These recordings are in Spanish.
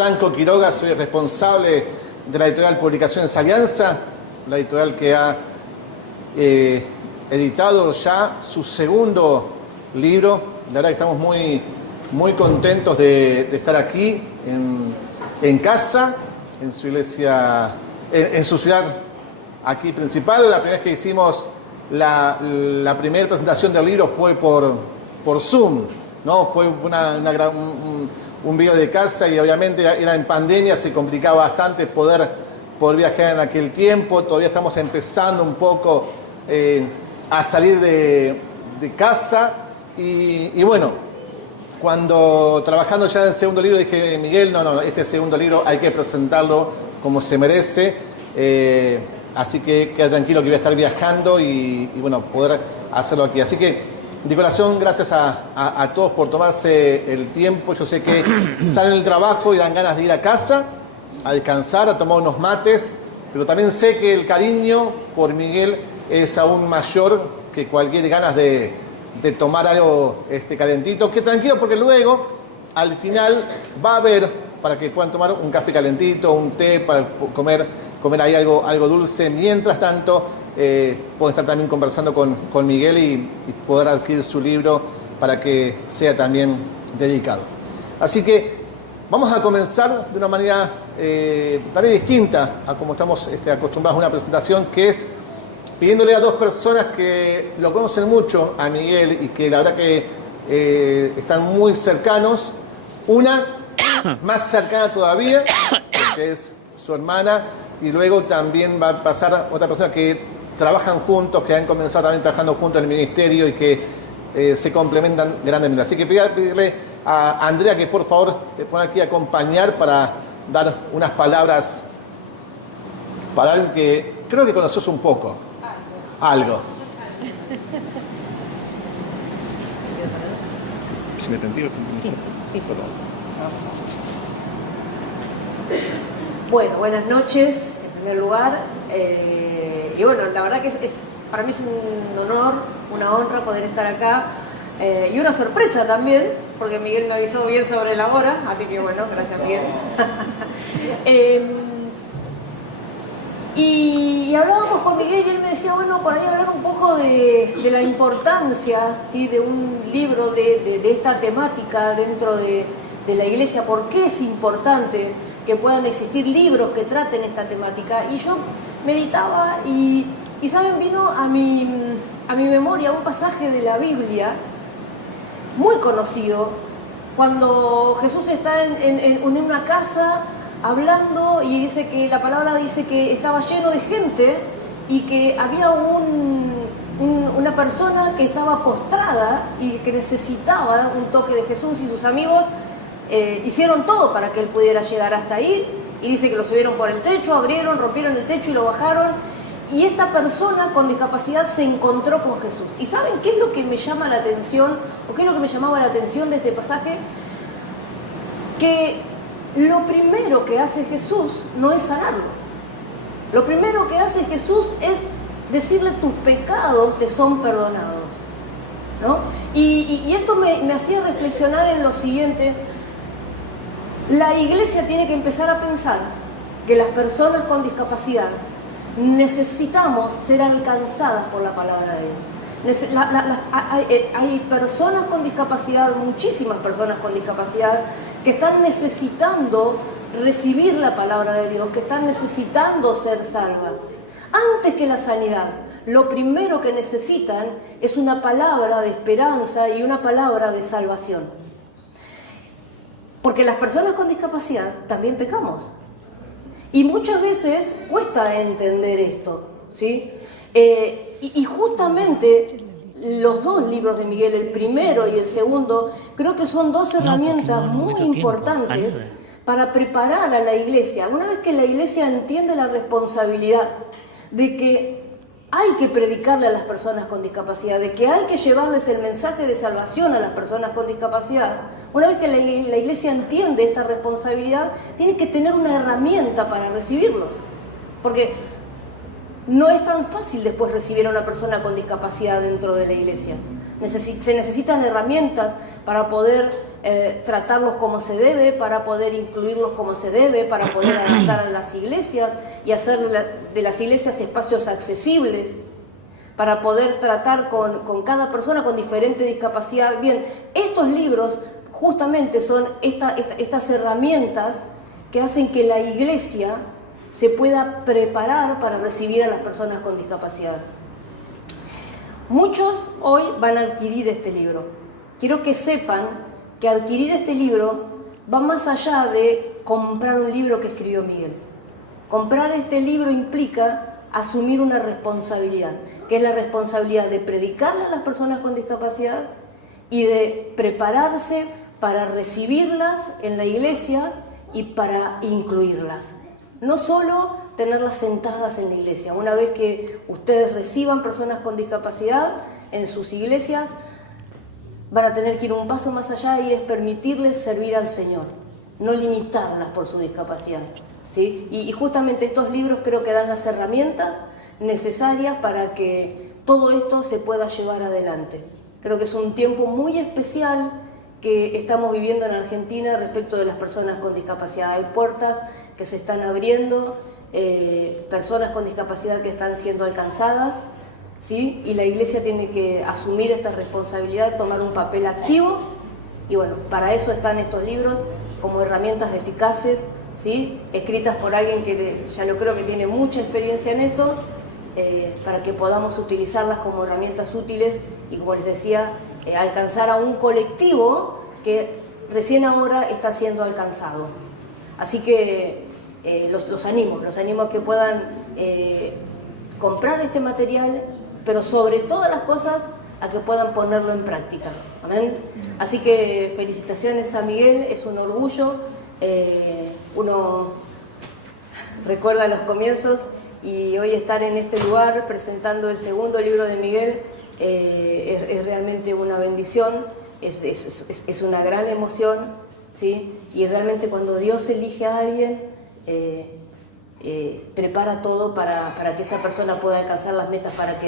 Franco Quiroga, soy responsable de la editorial Publicaciones Alianza, la editorial que ha editado ya su segundo libro. La verdad que estamos muy contentos de estar aquí en casa, en su iglesia, en su ciudad aquí principal. La primera vez que hicimos la primera presentación del libro fue por Zoom, ¿no? Fue un video de casa y obviamente era en pandemia, se complicaba bastante poder viajar en aquel tiempo. Todavía estamos empezando un poco a salir de casa y bueno, cuando trabajando ya en el segundo libro dije, Miguel, no, este segundo libro hay que presentarlo como se merece, así que queda tranquilo que voy a estar viajando y bueno, poder hacerlo aquí. Así que de corazón, gracias a todos por tomarse el tiempo. Yo sé que salen del trabajo y dan ganas de ir a casa, a descansar, a tomar unos mates, pero también sé que el cariño por Miguel es aún mayor que cualquier ganas de tomar algo calentito. Que tranquilo, porque luego, al final, va a haber, para que puedan tomar un café calentito, un té, para comer ahí algo dulce. Mientras tanto, puedo estar también conversando con Miguel y poder adquirir su libro para que sea también dedicado. Así que vamos a comenzar de una manera también distinta a como estamos acostumbrados a una presentación, que es pidiéndole a dos personas que lo conocen mucho a Miguel y que la verdad que están muy cercanos. Una más cercana todavía, que es su hermana, y luego también va a pasar otra persona que trabajan juntos, que han comenzado también trabajando juntos en el ministerio y que se complementan grandemente. Así que pedirle a Andrea que por favor te ponga aquí a acompañar para dar unas palabras para alguien que creo que conoces un poco. Algo. Si me tendría. Sí. Bueno, buenas noches, en primer lugar. Y bueno, la verdad que para mí es un honor, una honra poder estar acá. Y una sorpresa también, porque Miguel me avisó bien sobre la hora, así que bueno, gracias Miguel. Y hablábamos con Miguel y él me decía, bueno, por ahí hablar un poco de la importancia, ¿sí?, de un libro de esta temática dentro de la iglesia. ¿Por qué es importante que puedan existir libros que traten esta temática? Y yo meditaba y ¿saben? Vino a mi memoria un pasaje de la Biblia muy conocido, cuando Jesús está en una casa hablando y dice que la palabra dice que estaba lleno de gente y que había una persona que estaba postrada y que necesitaba un toque de Jesús, y sus amigos hicieron todo para que él pudiera llegar hasta ahí, y dice que lo subieron por el techo, abrieron, rompieron el techo y lo bajaron, y esta persona con discapacidad se encontró con Jesús. ¿Y saben qué es lo que me llama la atención, o qué es lo que me llamaba la atención de este pasaje? Que lo primero que hace Jesús no es sanarlo. Lo primero que hace Jesús es decirle: tus pecados te son perdonados, ¿no? Y esto me hacía reflexionar en lo siguiente. La iglesia tiene que empezar a pensar que las personas con discapacidad necesitamos ser alcanzadas por la palabra de Dios. Hay personas con discapacidad, muchísimas personas con discapacidad, que están necesitando recibir la palabra de Dios, que están necesitando ser salvas. Antes que la sanidad, lo primero que necesitan es una palabra de esperanza y una palabra de salvación. Porque las personas con discapacidad también pecamos. Y muchas veces cuesta entender esto, ¿sí? Y justamente los dos libros de Miguel, el primero y el segundo, creo que son dos herramientas muy importantes para preparar a la iglesia. Una vez que la iglesia entiende la responsabilidad de que hay que predicarle a las personas con discapacidad, de que hay que llevarles el mensaje de salvación a las personas con discapacidad, una vez que la iglesia entiende esta responsabilidad, tiene que tener una herramienta para recibirlos. Porque no es tan fácil después recibir a una persona con discapacidad dentro de la iglesia. Se necesitan herramientas para poder tratarlos como se debe, para poder incluirlos como se debe, para poder adaptar a las iglesias y hacer de las iglesias espacios accesibles, para poder tratar con cada persona con diferente discapacidad. Bien, estos libros justamente son estas herramientas que hacen que la iglesia se pueda preparar para recibir a las personas con discapacidad. Muchos hoy van a adquirir este libro. Quiero que sepan que adquirir este libro va más allá de comprar un libro que escribió Miguel. Comprar este libro implica asumir una responsabilidad, que es la responsabilidad de predicarle a las personas con discapacidad y de prepararse para recibirlas en la iglesia y para incluirlas. No solo tenerlas sentadas en la iglesia. Una vez que ustedes reciban personas con discapacidad en sus iglesias, van a tener que ir un paso más allá y es permitirles servir al Señor, no limitarlas por su discapacidad. ¿Sí? Y justamente estos libros creo que dan las herramientas necesarias para que todo esto se pueda llevar adelante. Creo que es un tiempo muy especial que estamos viviendo en Argentina respecto de las personas con discapacidad. Hay puertas que se están abriendo, personas con discapacidad que están siendo alcanzadas, ¿sí? Y la iglesia tiene que asumir esta responsabilidad, tomar un papel activo, y bueno, para eso están estos libros como herramientas eficaces, ¿sí? Escritas por alguien que ya lo creo que tiene mucha experiencia en esto, para que podamos utilizarlas como herramientas útiles y, como les decía, alcanzar a un colectivo que recién ahora está siendo alcanzado. Así que los animo a que puedan comprar este material, pero sobre todas las cosas a que puedan ponerlo en práctica. Amén. Así que felicitaciones a Miguel, es un orgullo. Uno recuerda los comienzos y hoy estar en este lugar presentando el segundo libro de Miguel es realmente una bendición, es una gran emoción, ¿sí? Y realmente cuando Dios elige a alguien, prepara todo para que esa persona pueda alcanzar las metas para las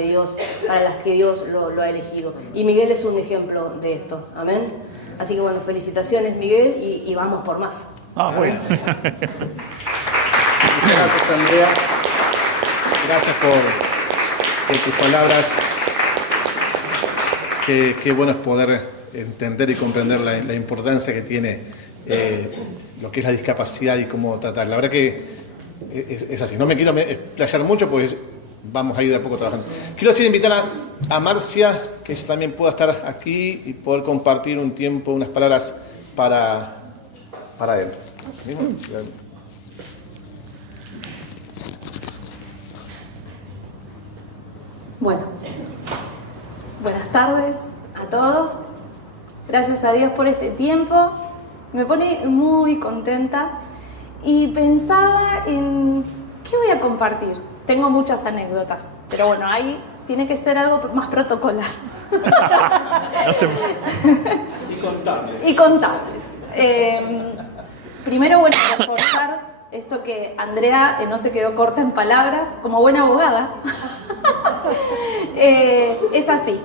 que Dios lo ha elegido. Y Miguel es un ejemplo de esto, amén. Así que bueno, felicitaciones Miguel y vamos por más. Bueno. Muchas gracias, Andrea. Gracias por tus palabras. Qué bueno es poder entender y comprender la importancia que tiene lo que es la discapacidad y cómo tratar. La verdad que es así. No me quiero explayar mucho porque vamos a ir de a poco trabajando. Quiero así invitar a Marcia, que ella también pueda estar aquí y poder compartir un tiempo, unas palabras para él. Bueno, buenas tardes a todos. Gracias a Dios por este tiempo. Me pone muy contenta y pensaba en qué voy a compartir. Tengo muchas anécdotas, pero bueno, ahí tiene que ser algo más protocolar. Y contables. Primero, bueno, reforzar esto que Andrea no se quedó corta en palabras, como buena abogada. Es así.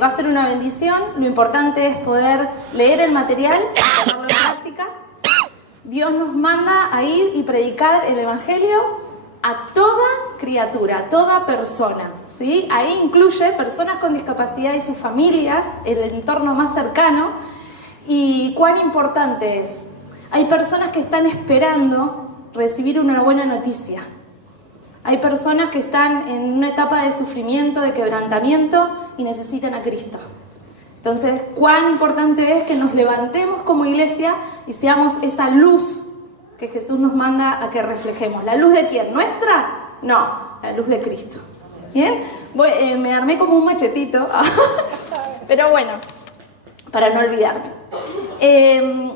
Va a ser una bendición. Lo importante es poder leer el material y ponerlo en práctica. Dios nos manda a ir y predicar el Evangelio a toda criatura, a toda persona, ¿sí? Ahí incluye personas con discapacidad y sus familias, el entorno más cercano. Y cuán importante es. Hay personas que están esperando recibir una buena noticia. Hay personas que están en una etapa de sufrimiento, de quebrantamiento y necesitan a Cristo. Entonces, cuán importante es que nos levantemos como iglesia y seamos esa luz que Jesús nos manda a que reflejemos. ¿La luz de quién? ¿Nuestra? No, la luz de Cristo. ¿Bien? Me armé como un machetito, pero bueno, para no olvidarme.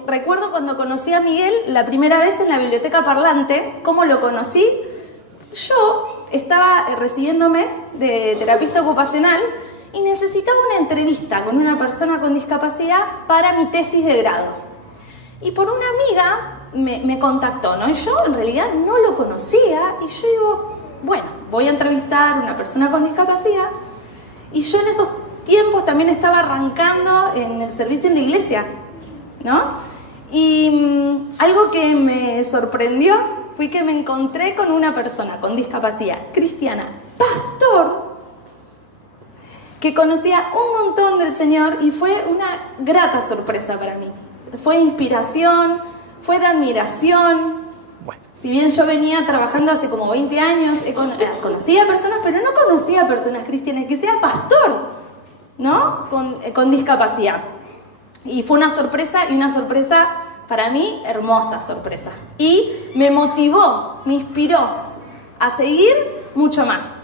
Recuerdo cuando conocí a Miguel la primera vez en la biblioteca parlante. ¿Cómo lo conocí? Yo estaba recibiéndome de terapista ocupacional y necesitaba una entrevista con una persona con discapacidad para mi tesis de grado. Y por una amiga me contactó, ¿no? Y yo en realidad no lo conocía y yo digo, bueno, voy a entrevistar a una persona con discapacidad. Y yo en esos tiempos también estaba arrancando en el servicio en la iglesia. ¿no? Y algo que me sorprendió fue que me encontré con una persona con discapacidad cristiana, pastor, que conocía un montón del Señor y fue una grata sorpresa para mí. Fue inspiración, fue de admiración. Bueno. Si bien yo venía trabajando hace como 20 años, conocía personas, pero no conocía personas cristianas, que sea pastor, ¿no? Con discapacidad. Y fue una sorpresa, y una sorpresa para mí, hermosa sorpresa. Y me motivó, me inspiró a seguir mucho más.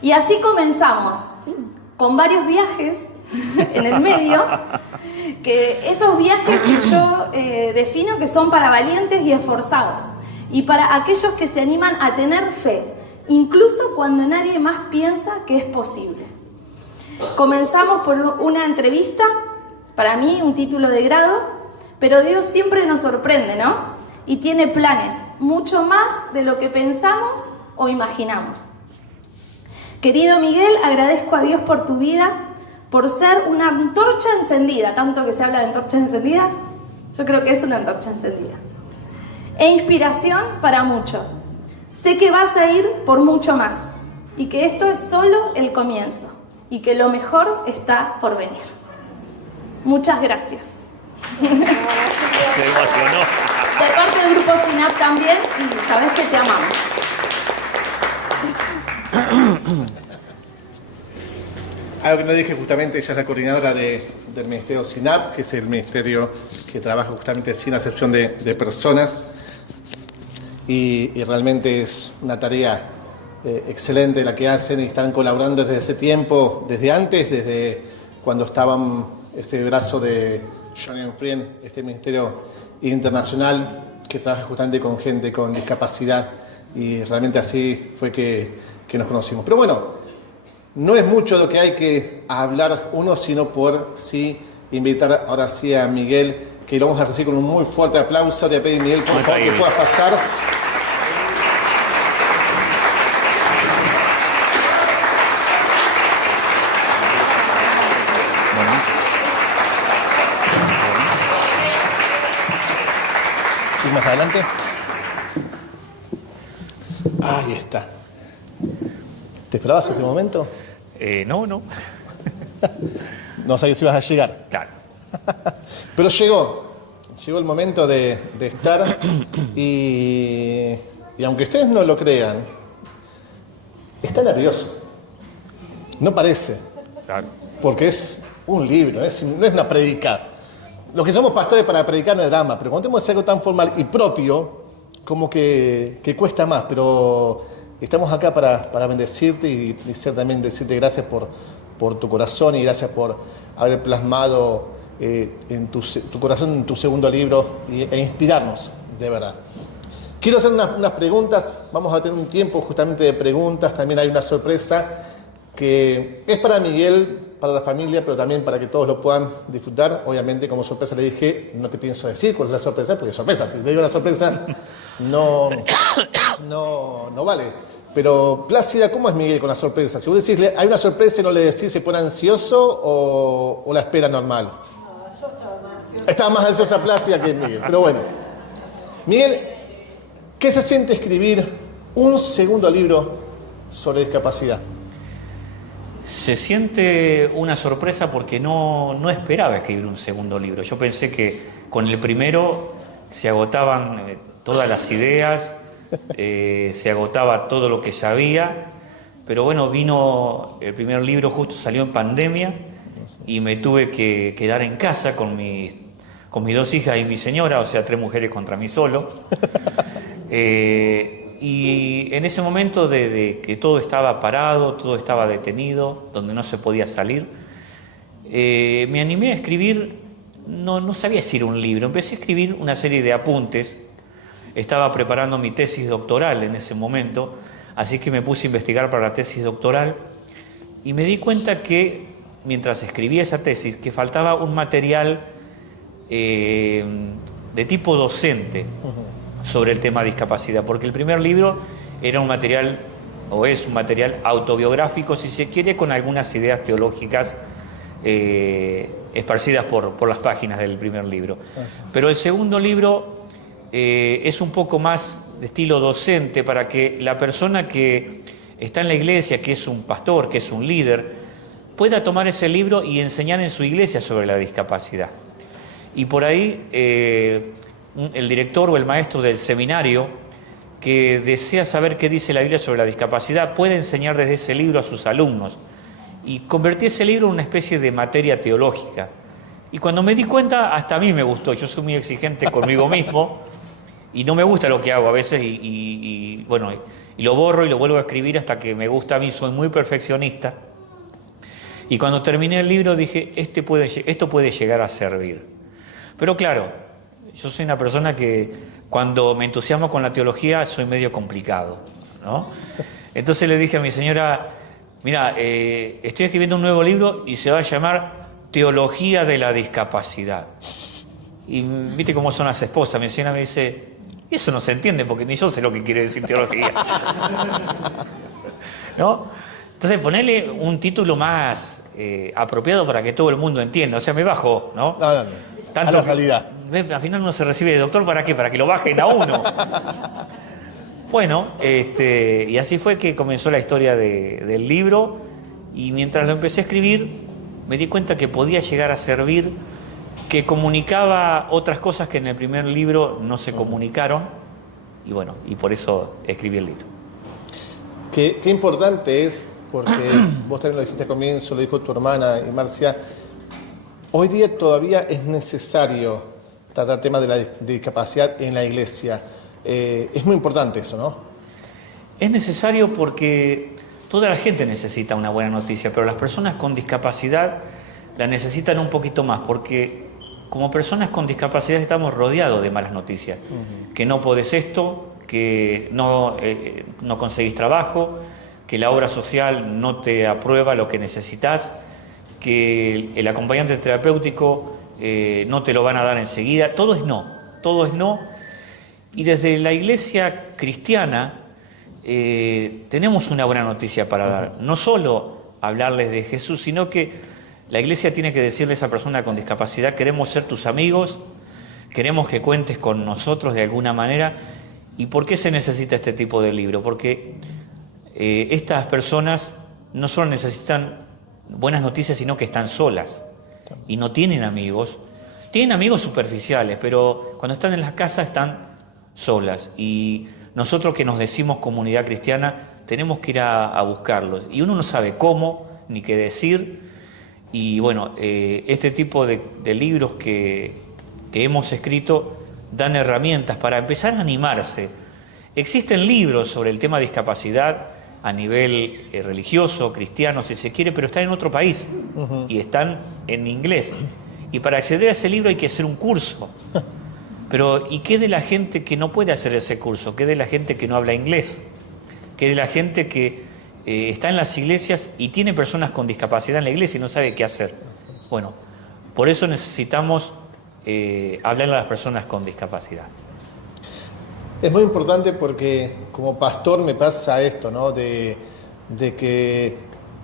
Y así comenzamos, con varios viajes en el medio, que esos viajes que yo defino que son para valientes y esforzados, y para aquellos que se animan a tener fe, incluso cuando nadie más piensa que es posible. Comenzamos por una entrevista, para mí un título de grado, pero Dios siempre nos sorprende, ¿no? Y tiene planes, mucho más de lo que pensamos o imaginamos. Querido Miguel, agradezco a Dios por tu vida, por ser una antorcha encendida, tanto que se habla de antorcha encendida, yo creo que es una antorcha encendida. E inspiración para muchos. Sé que vas a ir por mucho más y que esto es solo el comienzo y que lo mejor está por venir. Muchas gracias. Se emocionó. De parte del Grupo SINAP también, y sabes que te amamos. Algo que no dije, justamente ella es la coordinadora del Ministerio SINAP, que es el ministerio que trabaja justamente sin acepción de personas, y realmente es una tarea excelente la que hacen, y están colaborando desde ese tiempo, desde antes, desde cuando estaban este brazo de Johnny and Friend, este ministerio internacional que trabaja justamente con gente con discapacidad, y realmente así fue que nos conocimos. Pero bueno, no es mucho lo que hay que hablar uno, sino por sí invitar ahora sí a Miguel, que lo vamos a recibir con un muy fuerte aplauso. Le voy a pedir, Miguel, por favor, que puedas pasar. Y más adelante. Ahí está. ¿Te esperabas ese momento? No. No sabías si ibas a llegar. Claro. Pero llegó el momento de estar y aunque ustedes no lo crean, está nervioso. No parece, Claro. porque es un libro, no es una predica. Los que somos pastores para predicar no es drama, pero cuando tenemos que hacer algo tan formal y propio, como que cuesta más, pero estamos acá para bendecirte y también decirte gracias por tu corazón y gracias por haber plasmado en tu corazón en tu segundo libro e inspirarnos, de verdad. Quiero hacer unas preguntas, vamos a tener un tiempo justamente de preguntas, también hay una sorpresa que es para Miguel, para la familia, pero también para que todos lo puedan disfrutar. Obviamente, como sorpresa le dije, no te pienso decir cuál es la sorpresa, porque es sorpresa, si le digo una sorpresa, no vale. Pero, Plácida, ¿cómo es Miguel con la sorpresa? Si vos decís, hay una sorpresa y no le decís, ¿se pone ansioso o la espera normal? No, yo estaba más ansiosa. Estaba más ansiosa Plácida que Miguel, pero bueno. Miguel, ¿qué se siente escribir un segundo libro sobre discapacidad? Se siente una sorpresa porque no esperaba escribir un segundo libro. Yo pensé que con el primero se agotaban todas las ideas, se agotaba todo lo que sabía, pero bueno, vino el primer libro, justo salió en pandemia y me tuve que quedar en casa con mis 2 hijas y mi señora, o sea, 3 mujeres contra mí solo. Y en ese momento de que todo estaba parado, todo estaba detenido, donde no se podía salir, me animé a escribir, no sabía si era un libro, empecé a escribir una serie de apuntes. Estaba preparando mi tesis doctoral en ese momento, así que me puse a investigar para la tesis doctoral y me di cuenta que, mientras escribía esa tesis, que faltaba un material de tipo docente sobre el tema de discapacidad, porque el primer libro era un material, o es un material autobiográfico, si se quiere, con algunas ideas teológicas esparcidas por las páginas del primer libro. Pero el segundo libro es un poco más de estilo docente para que la persona que está en la iglesia, que es un pastor, que es un líder, pueda tomar ese libro y enseñar en su iglesia sobre la discapacidad. Y por ahí el director o el maestro del seminario que desea saber qué dice la Biblia sobre la discapacidad puede enseñar desde ese libro a sus alumnos y convertí ese libro en una especie de materia teológica. Y cuando me di cuenta, hasta a mí me gustó. Yo soy muy exigente conmigo mismo y no me gusta lo que hago a veces y lo borro y lo vuelvo a escribir hasta que me gusta a mí. Soy muy perfeccionista. Y cuando terminé el libro dije, esto puede llegar a servir. Pero claro, yo soy una persona que cuando me entusiasmo con la teología soy medio complicado, ¿no? Entonces le dije a mi señora, mira, estoy escribiendo un nuevo libro y se va a llamar Teología de la Discapacidad. Y viste cómo son las esposas. Mi señora me dice, eso no se entiende porque ni yo sé lo que quiere decir teología. ¿No? Entonces ponele un título más apropiado para que todo el mundo entienda. O sea, me bajo, ¿no? No. Tanto a la realidad. Al final uno se recibe de doctor, ¿para qué? Para que lo bajen a uno. Bueno, y así fue que comenzó la historia del libro, y mientras lo empecé a escribir me di cuenta que podía llegar a servir, que comunicaba otras cosas que en el primer libro no se comunicaron, y bueno, y por eso escribí el libro. Qué importante es, porque vos también lo dijiste al comienzo, lo dijo tu hermana y Marcia, hoy día todavía es necesario tratar temas de la discapacidad en la iglesia. Es muy importante eso, ¿no? Es necesario porque toda la gente necesita una buena noticia, pero las personas con discapacidad la necesitan un poquito más, porque como personas con discapacidad estamos rodeados de malas noticias. Que no podés esto, que no conseguís trabajo, que la obra social no te aprueba lo que necesitas, que el acompañante terapéutico no te lo van a dar enseguida. Todo es no. Y desde la iglesia cristiana tenemos una buena noticia para dar. No solo hablarles de Jesús, sino que la iglesia tiene que decirle a esa persona con discapacidad, queremos ser tus amigos, queremos que cuentes con nosotros de alguna manera. ¿Y por qué se necesita este tipo de libro? Porque estas personas no solo necesitan buenas noticias, sino que están solas y no tienen amigos. Tienen amigos superficiales, pero cuando están en las casas están solas. Y nosotros que nos decimos comunidad cristiana tenemos que ir a buscarlos. Y uno no sabe cómo ni qué decir. Y bueno, este tipo de libros que hemos escrito dan herramientas para empezar a animarse. Existen libros sobre el tema de discapacidad a nivel religioso, cristiano, si se quiere, pero están en otro país y están en inglés. Y para acceder a ese libro hay que hacer un curso. Pero ¿y qué de la gente que no puede hacer ese curso? ¿Qué de la gente que no habla inglés? ¿Qué de la gente que está en las iglesias y tiene personas con discapacidad en la iglesia y no sabe qué hacer? Bueno, por eso necesitamos hablarle a las personas con discapacidad. Es muy importante porque como pastor me pasa esto, ¿no? De que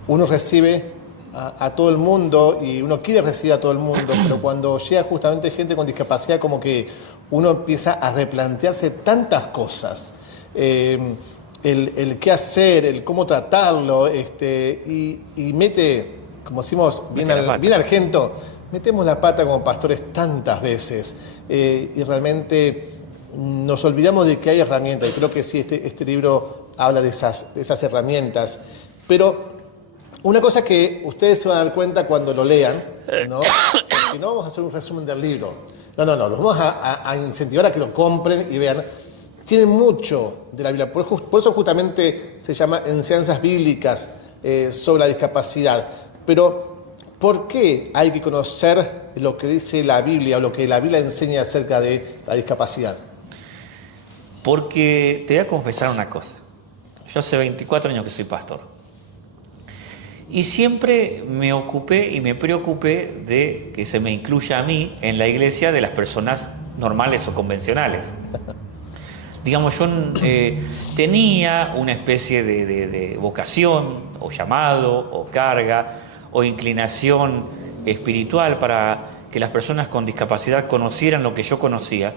uno recibe a todo el mundo y uno quiere recibir a todo el mundo, pero cuando llega justamente gente con discapacidad como que uno empieza a replantearse tantas cosas. El qué hacer, el cómo tratarlo, y mete, como decimos bien argento, metemos la pata como pastores tantas veces y realmente nos olvidamos de que hay herramientas, y creo que sí, este libro habla de esas herramientas, pero una cosa que ustedes se van a dar cuenta cuando lo lean, ¿no? Porque no vamos a hacer un resumen del libro, no, los vamos a incentivar a que lo compren y vean. Tiene mucho de la Biblia, por eso justamente se llama Enseñanzas Bíblicas sobre la discapacidad. Pero, ¿por qué hay que conocer lo que dice la Biblia o lo que la Biblia enseña acerca de la discapacidad? Porque te voy a confesar una cosa. Yo hace 24 años que soy pastor. Y siempre me ocupé y me preocupé de que se me incluya a mí en la iglesia de las personas normales o convencionales. Digamos, yo tenía una especie de vocación, o llamado, o carga, o inclinación espiritual para que las personas con discapacidad conocieran lo que yo conocía,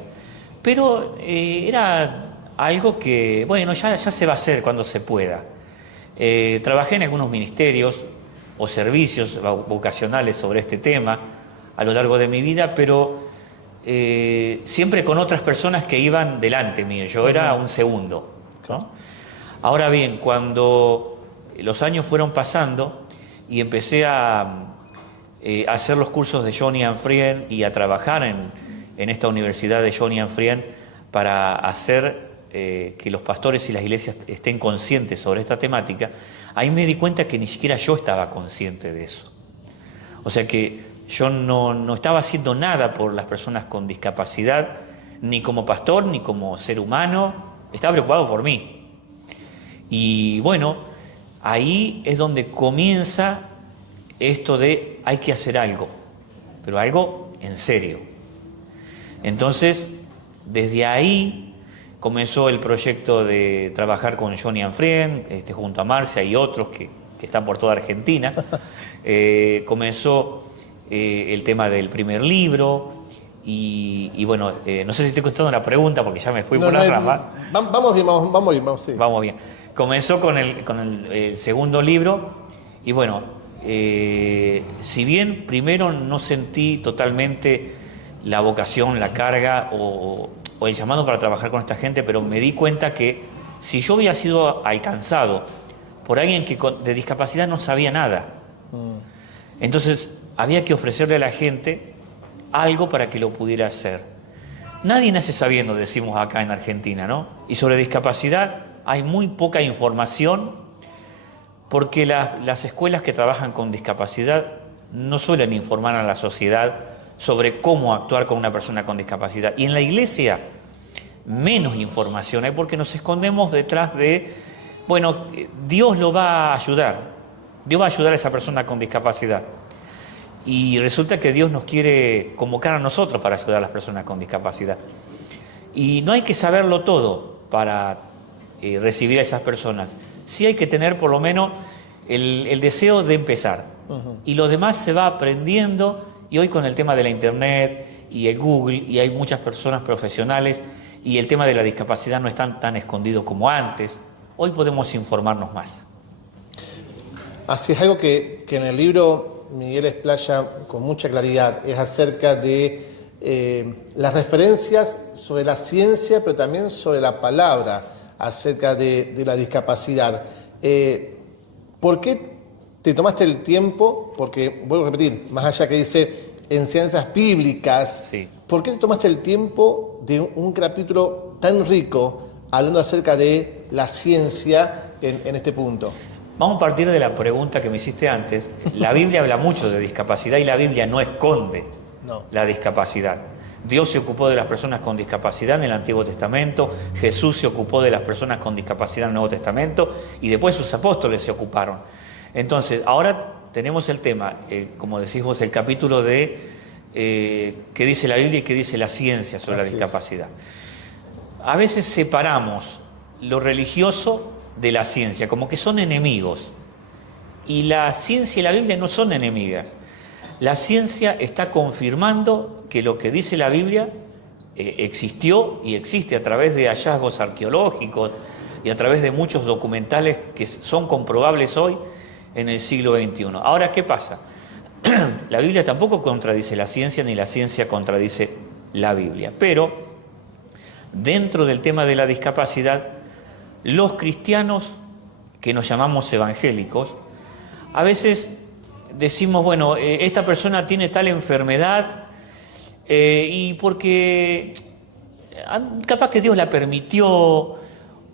pero era algo que, bueno, ya se va a hacer cuando se pueda. Trabajé en algunos ministerios o servicios vocacionales sobre este tema a lo largo de mi vida, pero siempre con otras personas que iban delante mío. Yo era un segundo, ¿no? Ahora bien, cuando los años fueron pasando y empecé a hacer los cursos de Johnny Frien y a trabajar en esta universidad de Johnny Frien para hacer que los pastores y las iglesias estén conscientes sobre esta temática, ahí me di cuenta que ni siquiera yo estaba consciente de eso. O sea que yo no estaba haciendo nada por las personas con discapacidad, ni como pastor, ni como ser humano, estaba preocupado por mí. Y bueno, ahí es donde comienza esto de hay que hacer algo, pero algo en serio. Entonces, desde ahí comenzó el proyecto de trabajar con Johnny Frien, junto a Marcia y otros que están por toda Argentina. Comenzó el tema del primer libro y bueno, no sé si estoy contestando la pregunta porque ya me fui por la rama. Vamos bien, sí. Vamos bien. Comenzó con el segundo libro y bueno, si bien primero no sentí totalmente la vocación, la carga o el llamado para trabajar con esta gente, pero me di cuenta que si yo había sido alcanzado por alguien que de discapacidad no sabía nada, entonces había que ofrecerle a la gente algo para que lo pudiera hacer. Nadie nace sabiendo, decimos acá en Argentina, ¿no? Y sobre discapacidad hay muy poca información porque las escuelas que trabajan con discapacidad no suelen informar a la sociedad sobre cómo actuar con una persona con discapacidad. Y en la iglesia menos información hay porque nos escondemos detrás de, bueno, Dios lo va a ayudar. Dios va a ayudar a esa persona con discapacidad. Y resulta que Dios nos quiere convocar a nosotros para ayudar a las personas con discapacidad. Y no hay que saberlo todo para recibir a esas personas. Sí hay que tener por lo menos el deseo de empezar. Y lo demás se va aprendiendo. Y hoy con el tema de la internet y el Google, y hay muchas personas profesionales, y el tema de la discapacidad no está tan escondido como antes, hoy podemos informarnos más. Así es, algo que en el libro Miguel explaya con mucha claridad, es acerca de las referencias sobre la ciencia, pero también sobre la palabra, acerca de la discapacidad. ¿Por qué te tomaste el tiempo? Porque, vuelvo a repetir, más allá que dice en ciencias bíblicas, Sí. ¿Por qué te tomaste el tiempo de un capítulo tan rico hablando acerca de la ciencia en este punto? Vamos a partir de la pregunta que me hiciste antes. La Biblia habla mucho de discapacidad y la Biblia no esconde la discapacidad. Dios se ocupó de las personas con discapacidad en el Antiguo Testamento, Jesús se ocupó de las personas con discapacidad en el Nuevo Testamento y después sus apóstoles se ocuparon. Entonces, ahora tenemos el tema, como decís vos, el capítulo de qué dice la Biblia y qué dice la ciencia sobre la discapacidad. A veces separamos lo religioso de la ciencia, como que son enemigos. Y la ciencia y la Biblia no son enemigas. La ciencia está confirmando que lo que dice la Biblia existió y existe a través de hallazgos arqueológicos y a través de muchos documentales que son comprobables hoy en el siglo XXI. Ahora, ¿qué pasa? La Biblia tampoco contradice la ciencia, ni la ciencia contradice la Biblia. Pero, dentro del tema de la discapacidad, los cristianos, que nos llamamos evangélicos, a veces decimos, bueno, esta persona tiene tal enfermedad y porque capaz que Dios la permitió,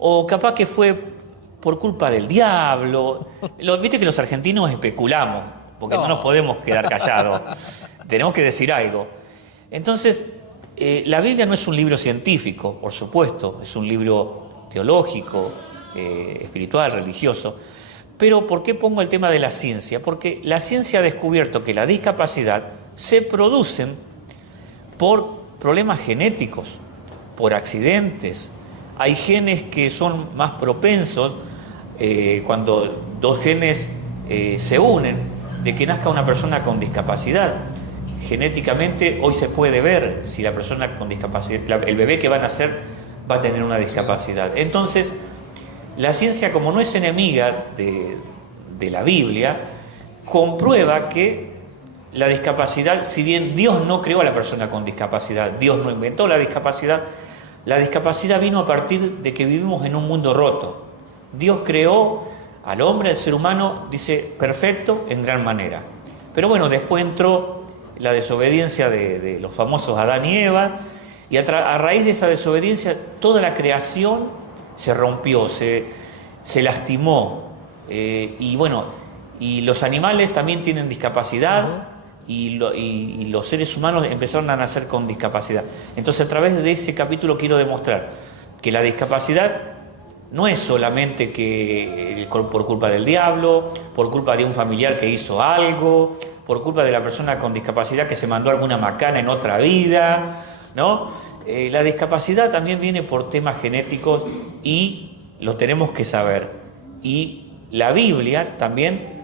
o capaz que fue por culpa del diablo. Viste que los argentinos especulamos, porque no nos podemos quedar callados, tenemos que decir algo. Entonces, la Biblia no es un libro científico, por supuesto, es un libro teológico, espiritual, religioso. Pero ¿por qué pongo el tema de la ciencia? Porque la ciencia ha descubierto que la discapacidad se producen por problemas genéticos, por accidentes. Hay genes que son más propensos cuando dos genes se unen de que nazca una persona con discapacidad. Genéticamente hoy se puede ver si la persona con discapacidad, el bebé que va a nacer va a tener una discapacidad. Entonces, la ciencia, como no es enemiga de la Biblia, comprueba que la discapacidad, si bien Dios no creó a la persona con discapacidad, Dios no inventó la discapacidad vino a partir de que vivimos en un mundo roto. Dios creó al hombre, al ser humano, dice, perfecto en gran manera. Pero bueno, después entró la desobediencia de los famosos Adán y Eva, y a raíz de esa desobediencia toda la creación se rompió, se lastimó. Y bueno, y los animales también tienen discapacidad, y los seres humanos empezaron a nacer con discapacidad. Entonces, a través de ese capítulo quiero demostrar que la discapacidad no es solamente que por culpa del diablo, por culpa de un familiar que hizo algo, por culpa de la persona con discapacidad que se mandó alguna macana en otra vida, ¿no? La discapacidad también viene por temas genéticos y lo tenemos que saber. Y la Biblia también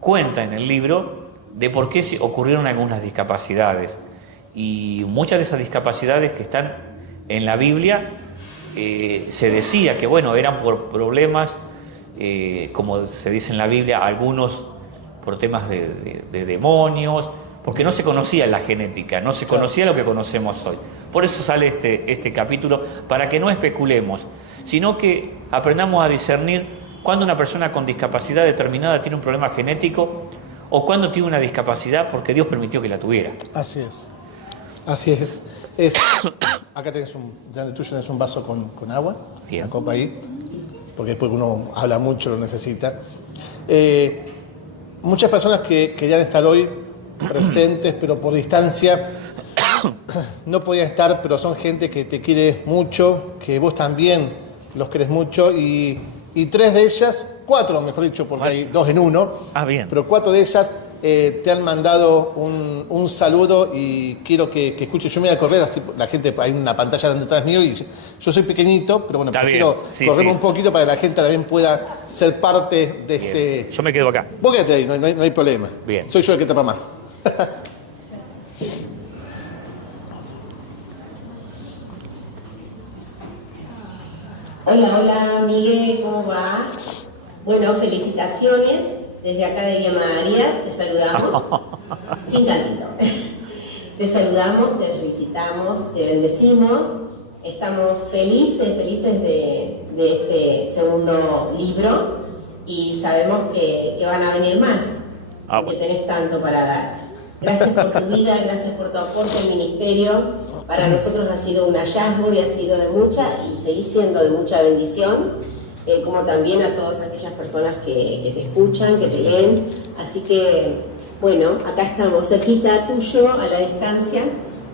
cuenta en el libro de por qué ocurrieron algunas discapacidades. Y muchas de esas discapacidades que están en la Biblia se decía que, bueno, eran por problemas, como se dice en la Biblia, algunos por temas de demonios, porque no se conocía la genética, no se conocía lo que conocemos hoy. Por eso sale este capítulo, para que no especulemos, sino que aprendamos a discernir cuando una persona con discapacidad determinada tiene un problema genético o cuando tiene una discapacidad porque Dios permitió que la tuviera. Así es. Así es. Acá tenés delante tuyo tenés un vaso con agua, Bien. una copa ahí, porque después uno habla mucho, lo necesita. Muchas personas que querían estar hoy presentes, pero por distancia no podían estar, pero son gente que te quiere mucho, que vos también los querés mucho, y 3 de ellas, 4 mejor dicho, porque hay 2 en 1, Bien. pero 4 de ellas te han mandado un saludo y quiero que escuches. Yo me voy a correr, así la gente, hay una pantalla detrás mío y yo soy pequeñito, pero bueno, quiero correr un poquito para que la gente también pueda ser parte de Bien. este... Yo me quedo acá. Vos quédate ahí, no hay problema. Bien. Soy yo el que tapa más. Hola, hola, Miguel, ¿cómo va? Bueno, felicitaciones. Desde acá de Villa María te saludamos. Sin cantito. Te saludamos, te felicitamos, te bendecimos. Estamos felices de este segundo libro y sabemos que van a venir más, porque tenés tanto para dar. Gracias por tu vida, gracias por tu aporte al ministerio. Para nosotros ha sido un hallazgo y ha sido de mucha, y seguís siendo de mucha bendición, como también a todas aquellas personas que te escuchan, que te leen. Así que, bueno, acá estamos cerquita tuyo, a la distancia,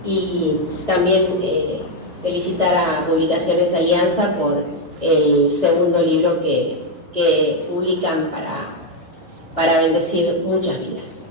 y también felicitar a Publicaciones Alianza por el segundo libro que publican para bendecir muchas vidas.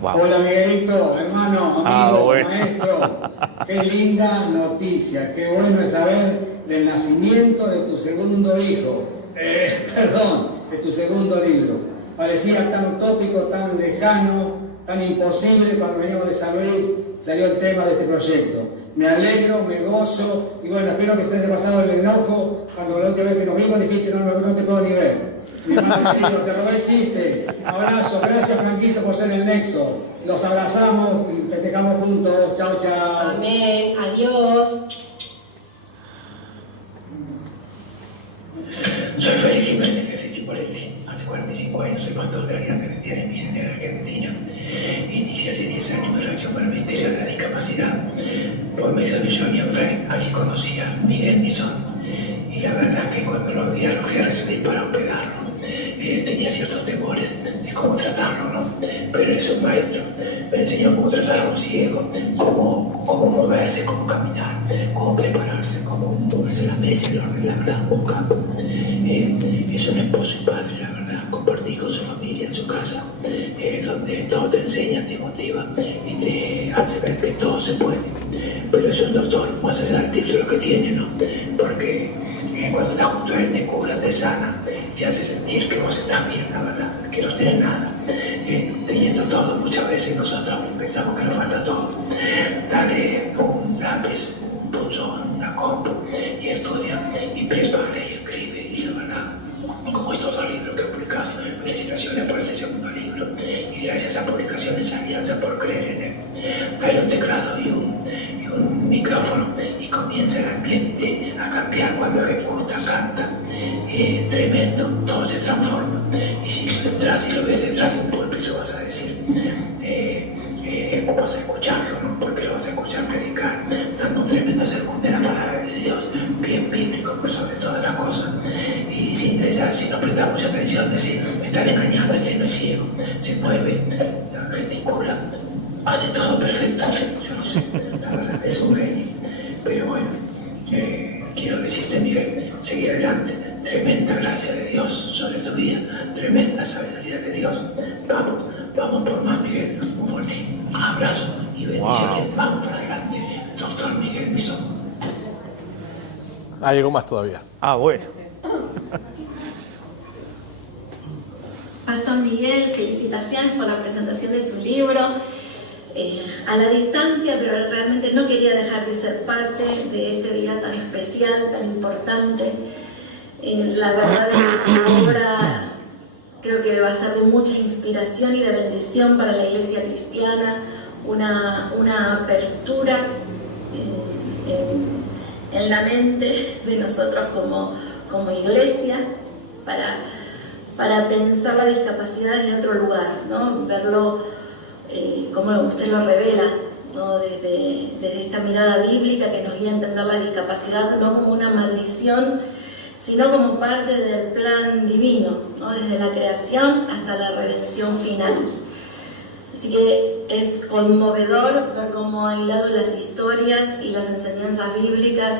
Wow. Hola Miguelito, hermano, amigo, bueno. maestro. Qué linda noticia, qué bueno es saber del nacimiento de tu segundo hijo. De tu segundo libro. Parecía tan utópico, tan lejano, tan imposible. Cuando veníamos de San Luis salió el tema de este proyecto. Me alegro, me gozo y bueno, espero que te haya pasado el enojo cuando la última vez que nos vimos dijiste no te puedo ni ver. Mi hermano querido, te robé el chiste. Abrazo, gracias Franquito por ser el nexo. Los abrazamos y festejamos juntos. Chao, chao. Amén, adiós. Soy Félix Jiménez, ejercí Poletti. Hace 45 años soy pastor de la Alianza Cristiana y Misionera Argentina. Inicié hace 10 años mi relación con el Ministerio de la Discapacidad por medio de Johnny and Friend. Así conocí a Miguel Misón. Y la verdad que cuando lo vi a recibir para hospedarlo, tenía ciertos temores de cómo tratarlo, ¿no? Pero es un maestro. Me enseñó cómo tratar a un ciego, cómo moverse, cómo caminar, cómo prepararse, cómo moverse la mesa, el orden, la verdad, nunca. Es un esposo y padre, la verdad. Compartí con su familia en su casa, donde todo te enseña, te motiva y te hace ver que todo se puede. Pero es un doctor, más allá del título que tiene, ¿no? Porque cuando estás junto a él te cura, te sana, te hace sentir que vos estás bien, la verdad, que no tienes nada. veces nosotros pensamos que nos falta todo. Dale un lápiz, un punzón, una compu, y estudia, y prepara, y escribe, y la verdad, como estos dos libros que he publicado, felicitaciones por este segundo libro, y gracias a publicaciones Alianza por creer en él. Dale un teclado y un micrófono, y comienza el ambiente a cambiar cuando ejecuta, canta. Tremendo, todo se transforma. Y si entras y lo ves detrás de un púlpito, vas a decir, vas a escucharlo, ¿no? Porque lo vas a escuchar predicar, dando un tremendo sermón de la palabra de Dios, bien bíblico, pero sobre todas las cosas. Y si no prestamos mucha atención, decir, me están engañando, este no es ciego, se mueve, gesticula, hace todo perfecto. Yo no sé, la verdad es un genio. Pero bueno, quiero decirte, Miguel, seguí adelante. Tremenda gracia de Dios sobre tu vida, tremenda sabiduría de Dios. Vamos por más, Miguel. Un fuerte abrazo y bendiciones. Wow. Vamos para adelante, doctor Miguel Misón. Hay algo más todavía. Bueno. Pastor Miguel, felicitaciones por la presentación de su libro. A la distancia, pero realmente no quería dejar de ser parte de este día tan especial, tan importante. La verdad es que su obra creo que va a ser de mucha inspiración y de bendición para la iglesia cristiana, una apertura en la mente de nosotros como iglesia para pensar la discapacidad desde otro lugar, ¿no? Verlo como usted lo revela, ¿no? Desde esta mirada bíblica que nos guía a entender la discapacidad no como una maldición, sino como parte del plan divino, ¿no? Desde la creación hasta la redención final. Así que es conmovedor ver cómo ha hilado las historias y las enseñanzas bíblicas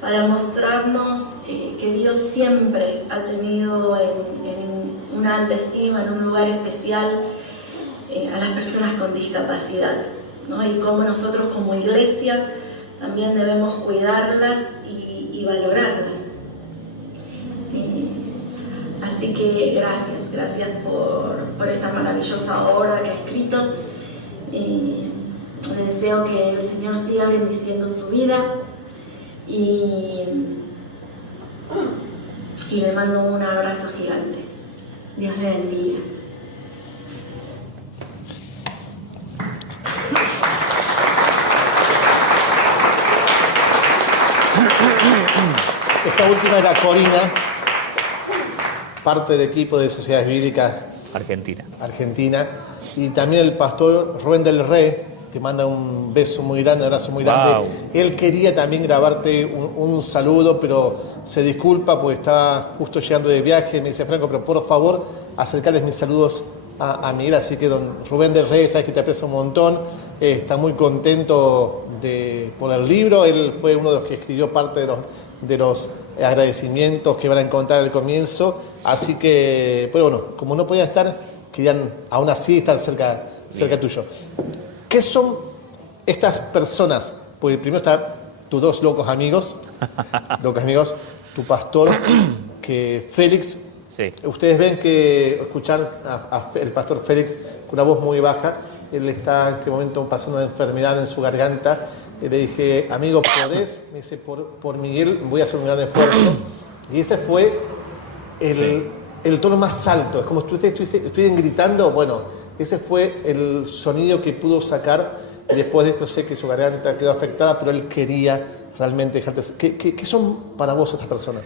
para mostrarnos que Dios siempre ha tenido en una alta estima, en un lugar especial, a las personas con discapacidad, ¿no? Y cómo nosotros como iglesia también debemos cuidarlas y valorarlas. Así que gracias por esta maravillosa obra que ha escrito. Le deseo que el Señor siga bendiciendo su vida y le mando un abrazo gigante. Dios le bendiga. Esta última era Corina, parte del equipo de Sociedades Bíblicas Argentina, y también el pastor Rubén del Rey te manda un beso muy grande, un abrazo muy grande. Él quería también grabarte un saludo, pero se disculpa porque está justo llegando de viaje. Me dice, Franco, pero por favor, acercarles mis saludos a Miguel. Así que don Rubén del Rey, sabes que te aprecio un montón, está muy contento por el libro. Él fue uno de los que escribió parte de los agradecimientos que van a encontrar al comienzo. Así que, pero bueno, como no podían estar, querían aún así estar cerca tuyo. ¿Qué son estas personas? Pues primero están tus dos locos amigos, tu pastor, que Félix. Sí. Ustedes ven que escuchan el pastor Félix con una voz muy baja. Él está en este momento pasando una enfermedad en su garganta. Y le dije, amigo, ¿podés? Me dice, por Miguel voy a hacer un gran esfuerzo. Y ese fue el tono más alto. Es como si ustedes estuvieran gritando. Bueno, ese fue el sonido que pudo sacar. Y después de esto sé que su garganta quedó afectada, pero él quería realmente dejarte. ¿Qué son para vos estas personas?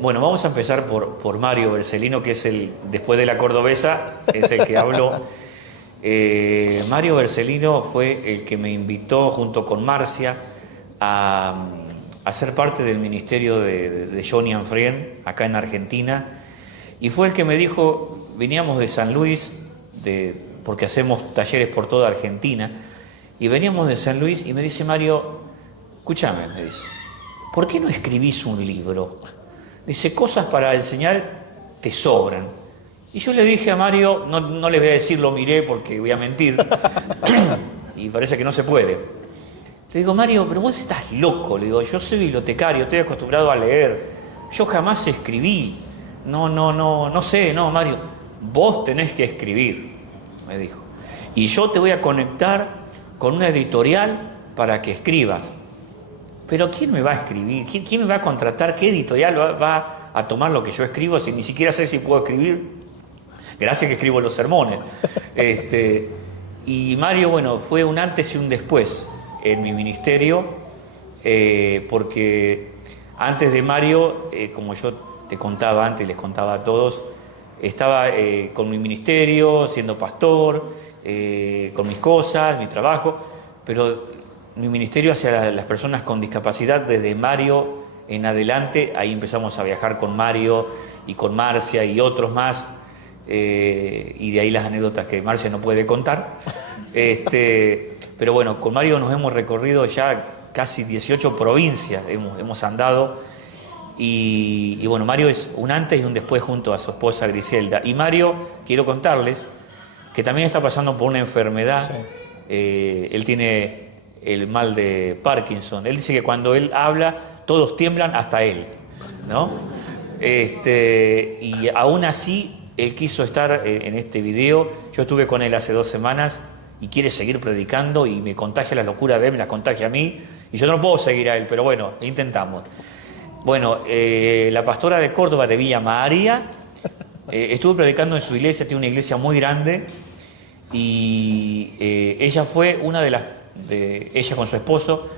Bueno, vamos a empezar por Mario Bercelino, que es después de la cordobesa, es el que habló. Mario Bercelino fue el que me invitó junto con Marcia a ser parte del ministerio de Johnny and Friend acá en Argentina, y fue el que me dijo, veníamos de San Luis, porque hacemos talleres por toda Argentina, y veníamos de San Luis y me dice, Mario, escúchame, me dice, ¿por qué no escribís un libro? Dice, cosas para enseñar te sobran. Y yo le dije a Mario, no les voy a decir lo miré porque voy a mentir, y parece que no se puede. Le digo, Mario, pero vos estás loco. Le digo, yo soy bibliotecario, estoy acostumbrado a leer, yo jamás escribí. No sé, Mario, vos tenés que escribir, me dijo. y yo te voy a conectar con una editorial para que escribas. Pero ¿quién me va a escribir? ¿Quién me va a contratar? ¿Qué editorial va a tomar lo que yo escribo si ni siquiera sé si puedo escribir? Gracias que escribo los sermones. Y Mario, bueno, fue un antes y un después en mi ministerio, porque antes de Mario, como yo te contaba antes, les contaba a todos, estaba con mi ministerio, siendo pastor, con mis cosas, mi trabajo, pero mi ministerio hacia las personas con discapacidad, desde Mario en adelante, ahí empezamos a viajar con Mario y con Marcia y otros más, y de ahí las anécdotas que Marcia no puede contar. Pero bueno, con Mario nos hemos recorrido ya casi 18 provincias, hemos andado, y bueno, Mario es un antes y un después junto a su esposa Griselda. Y Mario, quiero contarles que también está pasando por una enfermedad. Sí. Él tiene el mal de Parkinson. Él dice que cuando él habla, todos tiemblan, hasta él, ¿no? Y aún así, él quiso estar en este video. Yo estuve con él hace 2 semanas y quiere seguir predicando, y me contagia la locura de él, me la contagia a mí, y yo no puedo seguir a él, pero bueno, intentamos. Bueno, la pastora de Córdoba, de Villa María, estuvo predicando en su iglesia, tiene una iglesia muy grande, y ella fue una de las, ella con su esposo,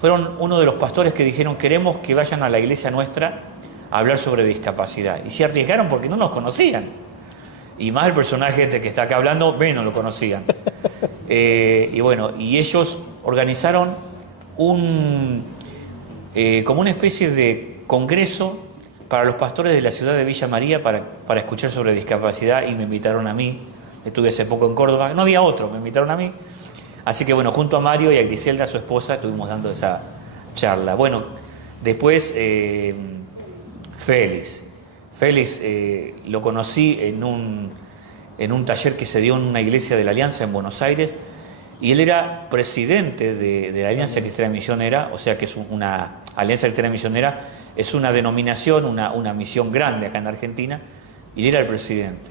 fueron uno de los pastores que dijeron: queremos que vayan a la iglesia nuestra a hablar sobre discapacidad. Y se arriesgaron porque no nos conocían. Y más el personaje este que está acá hablando, menos lo conocían. Y bueno, y ellos organizaron como una especie de congreso para los pastores de la ciudad de Villa María para escuchar sobre discapacidad, y me invitaron a mí. Estuve hace poco en Córdoba, no había otro, me invitaron a mí. Así que bueno, junto a Mario y a Griselda, su esposa, estuvimos dando esa charla. Bueno, después Félix, lo conocí en un taller que se dio en una iglesia de la Alianza en Buenos Aires, y él era presidente de la Alianza Cristiana Misionera, o sea que es una Alianza Cristiana Misionera, es una denominación, una misión grande acá en Argentina, y él era el presidente.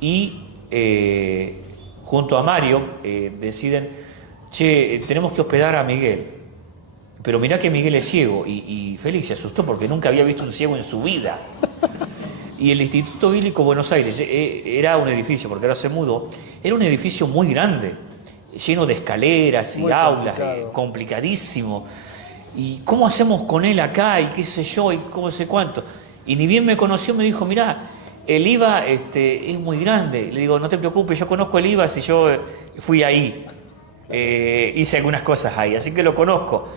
Y junto a Mario deciden: che, tenemos que hospedar a Miguel. Pero mirá que Miguel es ciego, y Félix se asustó porque nunca había visto un ciego en su vida. Y el Instituto Bíblico Buenos Aires era un edificio, porque ahora se mudó, era un edificio muy grande, lleno de escaleras y muy aulas, complicadísimo. ¿Y cómo hacemos con él acá? Y qué sé yo, y cómo sé cuánto. Y ni bien me conoció, me dijo: mirá, el IVA es muy grande. Le digo: no te preocupes, yo conozco el IVA, si yo fui ahí. Hice algunas cosas ahí, así que lo conozco.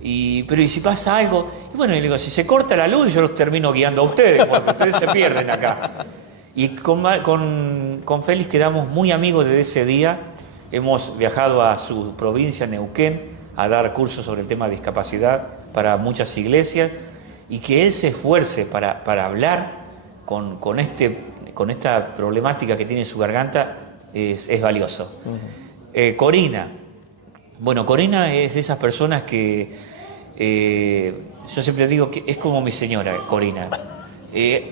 Pero ¿y si pasa algo? Y bueno, le digo: si se corta la luz, yo los termino guiando a ustedes, porque ustedes se pierden acá. Y con Félix quedamos muy amigos desde ese día. Hemos viajado a su provincia, Neuquén, a dar cursos sobre el tema de discapacidad para muchas iglesias, y que él se esfuerce para hablar con esta problemática que tiene en su garganta es valioso. Uh-huh. Corina. Bueno, Corina es de esas personas que yo siempre digo que es como mi señora, Corina.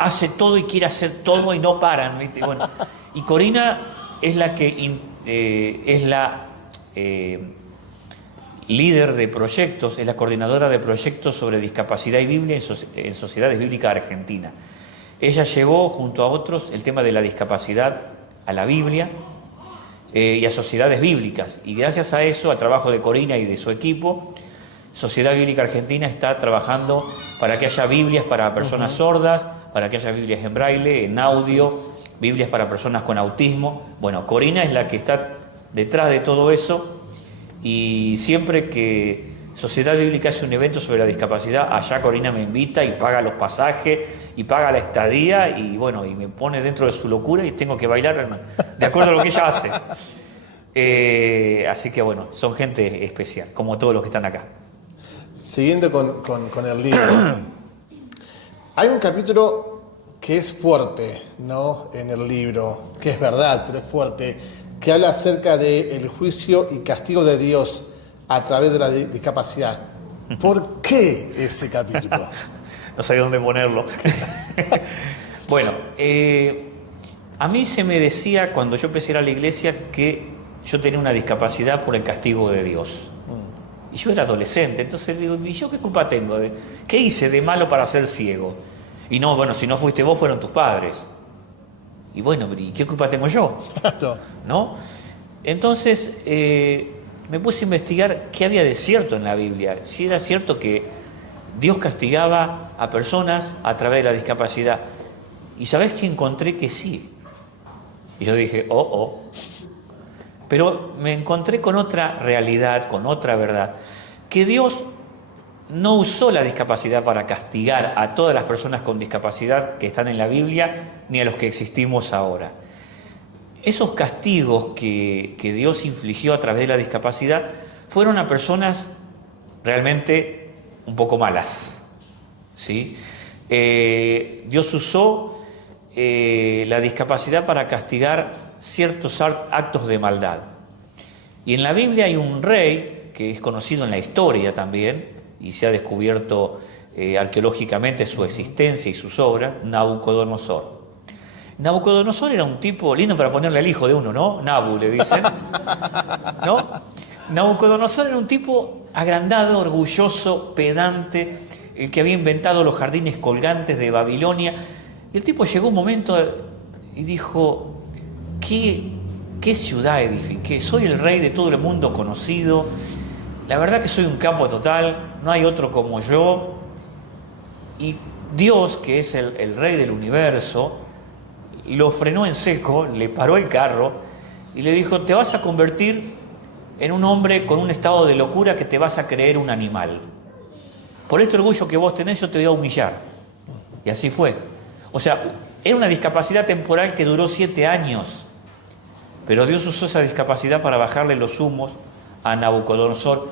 Hace todo y quiere hacer todo y no paran, ¿viste? Bueno, y Corina es la que es la líder de proyectos, es la coordinadora de proyectos sobre discapacidad y Biblia en Sociedades Bíblicas Argentina. Ella llevó junto a otros el tema de la discapacidad a la Biblia y a sociedades bíblicas, y gracias a eso, al trabajo de Corina y de su equipo, Sociedad Bíblica Argentina está trabajando para que haya Biblias para personas sordas, para que haya Biblias en braille, en audio, Biblias para personas con autismo. Bueno, Corina es la que está detrás de todo eso, y siempre que Sociedad Bíblica hace un evento sobre la discapacidad, allá Corina me invita y paga los pasajes y paga la estadía, y bueno, y me pone dentro de su locura y tengo que bailar de acuerdo a lo que ella hace. Así que bueno, son gente especial, como todos los que están acá. Siguiendo con el libro, hay un capítulo que es fuerte, ¿no? En el libro, que es verdad, pero es fuerte, que habla acerca del juicio y castigo de Dios a través de la discapacidad. ¿Por qué ese capítulo? No sabía dónde ponerlo. Bueno, a mí se me decía cuando yo empecé a ir a la iglesia que yo tenía una discapacidad por el castigo de Dios. Y yo era adolescente, entonces digo, ¿y yo qué culpa tengo? ¿Qué hice de malo para ser ciego? Y no, bueno, si no fuiste vos, fueron tus padres. Y bueno, ¿y qué culpa tengo yo? ¿No? Entonces me puse a investigar qué había de cierto en la Biblia. Si era cierto que Dios castigaba a personas a través de la discapacidad. Y ¿sabés que encontré que sí? Y yo dije, Pero me encontré con otra realidad, con otra verdad, que Dios no usó la discapacidad para castigar a todas las personas con discapacidad que están en la Biblia, ni a los que existimos ahora. Esos castigos que Dios infligió a través de la discapacidad fueron a personas realmente un poco malas, ¿sí? Dios usó la discapacidad para castigar ciertos actos de maldad. Y en la Biblia hay un rey que es conocido en la historia también, y se ha descubierto arqueológicamente su existencia y sus obras, Nabucodonosor. Nabucodonosor era un tipo lindo para ponerle al hijo de uno, ¿no? Nabu le dicen, ¿no? Nabucodonosor era un tipo agrandado, orgulloso, pedante, el que había inventado los jardines colgantes de Babilonia. Y el tipo llegó un momento y dijo, ¿qué ciudad edifiqué? Soy el rey de todo el mundo conocido. La verdad que soy un capo total, no hay otro como yo. Y Dios, que es el rey del universo, lo frenó en seco, le paró el carro y le dijo, te vas a convertir en un hombre con un estado de locura que te vas a creer un animal. Por este orgullo que vos tenés, yo te voy a humillar. Y así fue. O sea, era una discapacidad temporal que duró 7 años. Pero Dios usó esa discapacidad para bajarle los humos a Nabucodonosor.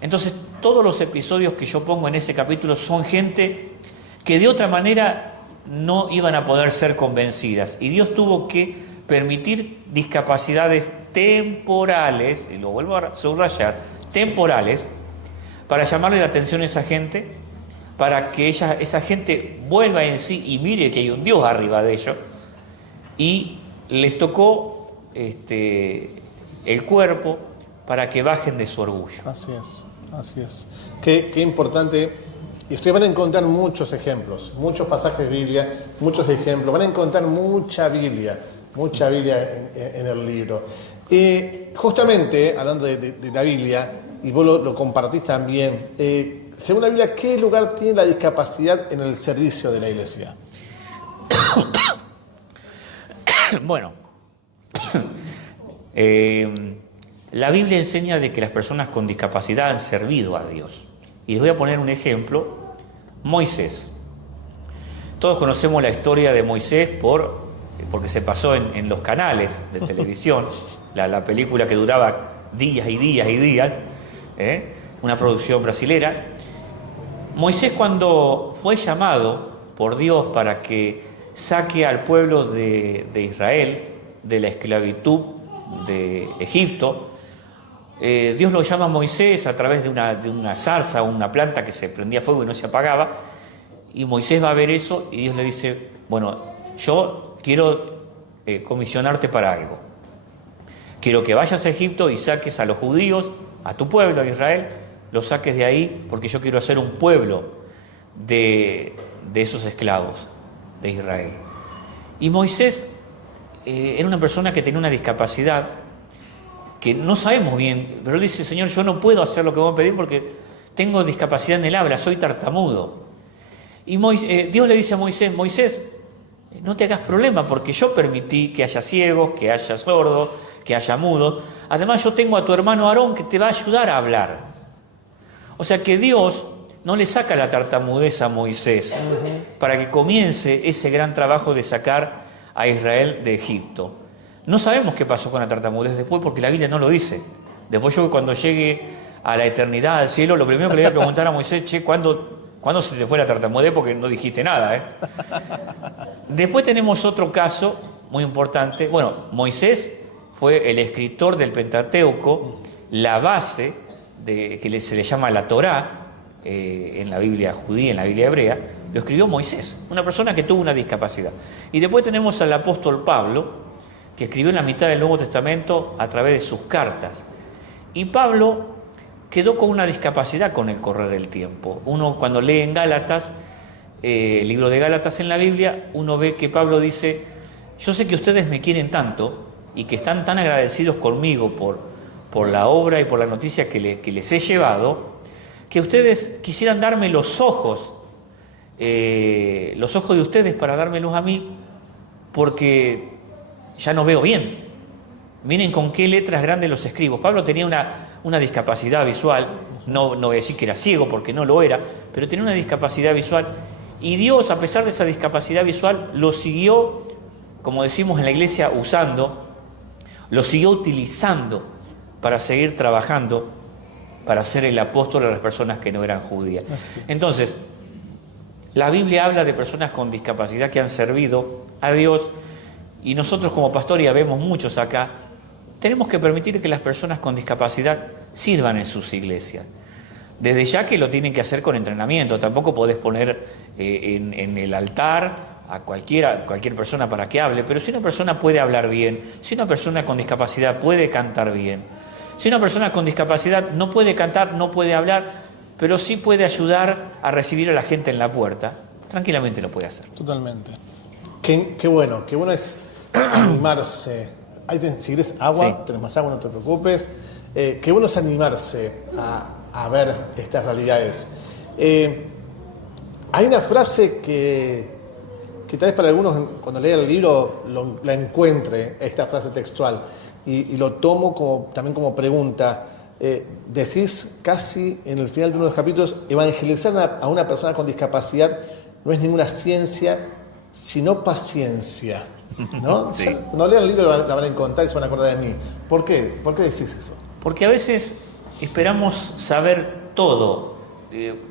Entonces, todos los episodios que yo pongo en ese capítulo son gente que de otra manera no iban a poder ser convencidas. Y Dios tuvo que permitir discapacidades temporales, y lo vuelvo a subrayar, temporales, para llamarle la atención a esa gente, para que esa gente vuelva en sí y mire que hay un Dios arriba de ellos. Y les tocó el cuerpo para que bajen de su orgullo. Así es, así es. Qué importante. Y ustedes van a encontrar muchos ejemplos, muchos pasajes de Biblia, muchos ejemplos. Van a encontrar mucha Biblia en el libro. Justamente, hablando de la Biblia, y vos lo compartís también, según la Biblia, ¿qué lugar tiene la discapacidad en el servicio de la iglesia? Bueno, la Biblia enseña de que las personas con discapacidad han servido a Dios. Y les voy a poner un ejemplo, Moisés. Todos conocemos la historia de Moisés porque se pasó en los canales de televisión, la película que duraba días y días y días, una producción brasilera. Moisés, cuando fue llamado por Dios para que saque al pueblo de Israel de la esclavitud de Egipto, Dios lo llama a Moisés a través de una zarza, una planta que se prendía fuego y no se apagaba, y Moisés va a ver eso y Dios le dice, bueno, yo quiero comisionarte para algo. Quiero que vayas a Egipto y saques a los judíos, a tu pueblo, a Israel, los saques de ahí porque yo quiero hacer un pueblo de esos esclavos de Israel. Y Moisés era una persona que tenía una discapacidad que no sabemos bien, pero él dice, Señor, yo no puedo hacer lo que vos me pedís porque tengo discapacidad en el habla, soy tartamudo. Y Dios le dice a Moisés, Moisés, no te hagas problema porque yo permití que haya ciegos, que haya sordos, que haya mudos. Además yo tengo a tu hermano Aarón que te va a ayudar a hablar. O sea que Dios no le saca la tartamudez a Moisés para que comience ese gran trabajo de sacar a Israel de Egipto. No sabemos qué pasó con la tartamudez después porque la Biblia no lo dice. Después yo cuando llegue a la eternidad, al cielo, lo primero que le voy a preguntar a Moisés, che, ¿cuándo se te fue la tartamudez? Porque no dijiste nada, Después tenemos otro caso muy importante. Bueno, Moisés fue el escritor del Pentateuco, la base que se le llama la Torá, en la Biblia judía, en la Biblia hebrea, lo escribió Moisés, una persona que tuvo una discapacidad. Y después tenemos al apóstol Pablo, que escribió en la mitad del Nuevo Testamento a través de sus cartas. Y Pablo quedó con una discapacidad con el correr del tiempo. Uno cuando lee en Gálatas, el libro de Gálatas en la Biblia, uno ve que Pablo dice: yo sé que ustedes me quieren tanto y que están tan agradecidos conmigo por la obra y por la noticia que les he llevado, que ustedes quisieran darme los ojos de ustedes para dármelos a mí, porque ya no veo bien. Miren con qué letras grandes los escribo. Pablo tenía una discapacidad visual, no voy a decir que era ciego porque no lo era, pero tenía una discapacidad visual, y Dios, a pesar de esa discapacidad visual, lo siguió, como decimos en la iglesia, lo siguió utilizando para seguir trabajando, para ser el apóstol a las personas que no eran judías. Entonces, la Biblia habla de personas con discapacidad que han servido a Dios, y nosotros como pastores, ya vemos muchos acá, tenemos que permitir que las personas con discapacidad sirvan en sus iglesias. Desde ya que lo tienen que hacer con entrenamiento. Tampoco podés poner en el altar a cualquier persona para que hable, pero si una persona puede hablar bien, si una persona con discapacidad puede cantar bien, si una persona con discapacidad no puede cantar, no puede hablar, pero sí puede ayudar a recibir a la gente en la puerta, tranquilamente lo puede hacer. Totalmente. Qué bueno es animarse. Ahí tenés, si querés agua, Sí. tenés más agua, no te preocupes. Qué bueno es animarse a ver estas realidades. Hay una frase que tal vez para algunos, cuando lean el libro, la encuentre, esta frase textual, y lo tomo también como pregunta. Decís casi en el final de uno de los capítulos: evangelizar a una persona con discapacidad no es ninguna ciencia, sino paciencia, ¿no? Sí. Cuando lean el libro la van a encontrar y se van a acordar de mí. ¿Por qué? ¿Por qué decís eso? Porque a veces esperamos saber todo.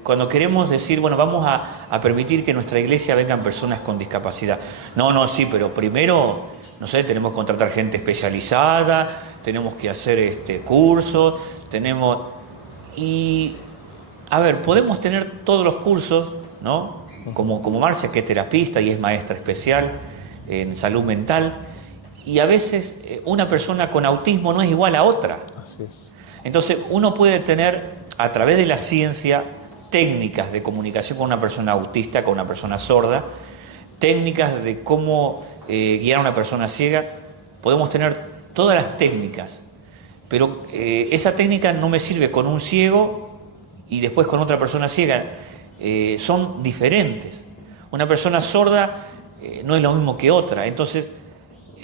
Cuando queremos decir, bueno, vamos a permitir que en nuestra iglesia vengan personas con discapacidad. No, sí, pero primero, no sé, tenemos que contratar gente especializada, tenemos que hacer cursos, y a ver, podemos tener todos los cursos, ¿no? Como Marcia, que es terapista y es maestra especial en salud mental, y a veces una persona con autismo no es igual a otra. Así es. Entonces uno puede tener, a través de la ciencia, técnicas de comunicación con una persona autista, con una persona sorda, técnicas de cómo guiar a una persona ciega. Podemos tener todas las técnicas, pero esa técnica no me sirve con un ciego y después con otra persona ciega. Son diferentes. Una persona sorda no es lo mismo que otra. Entonces,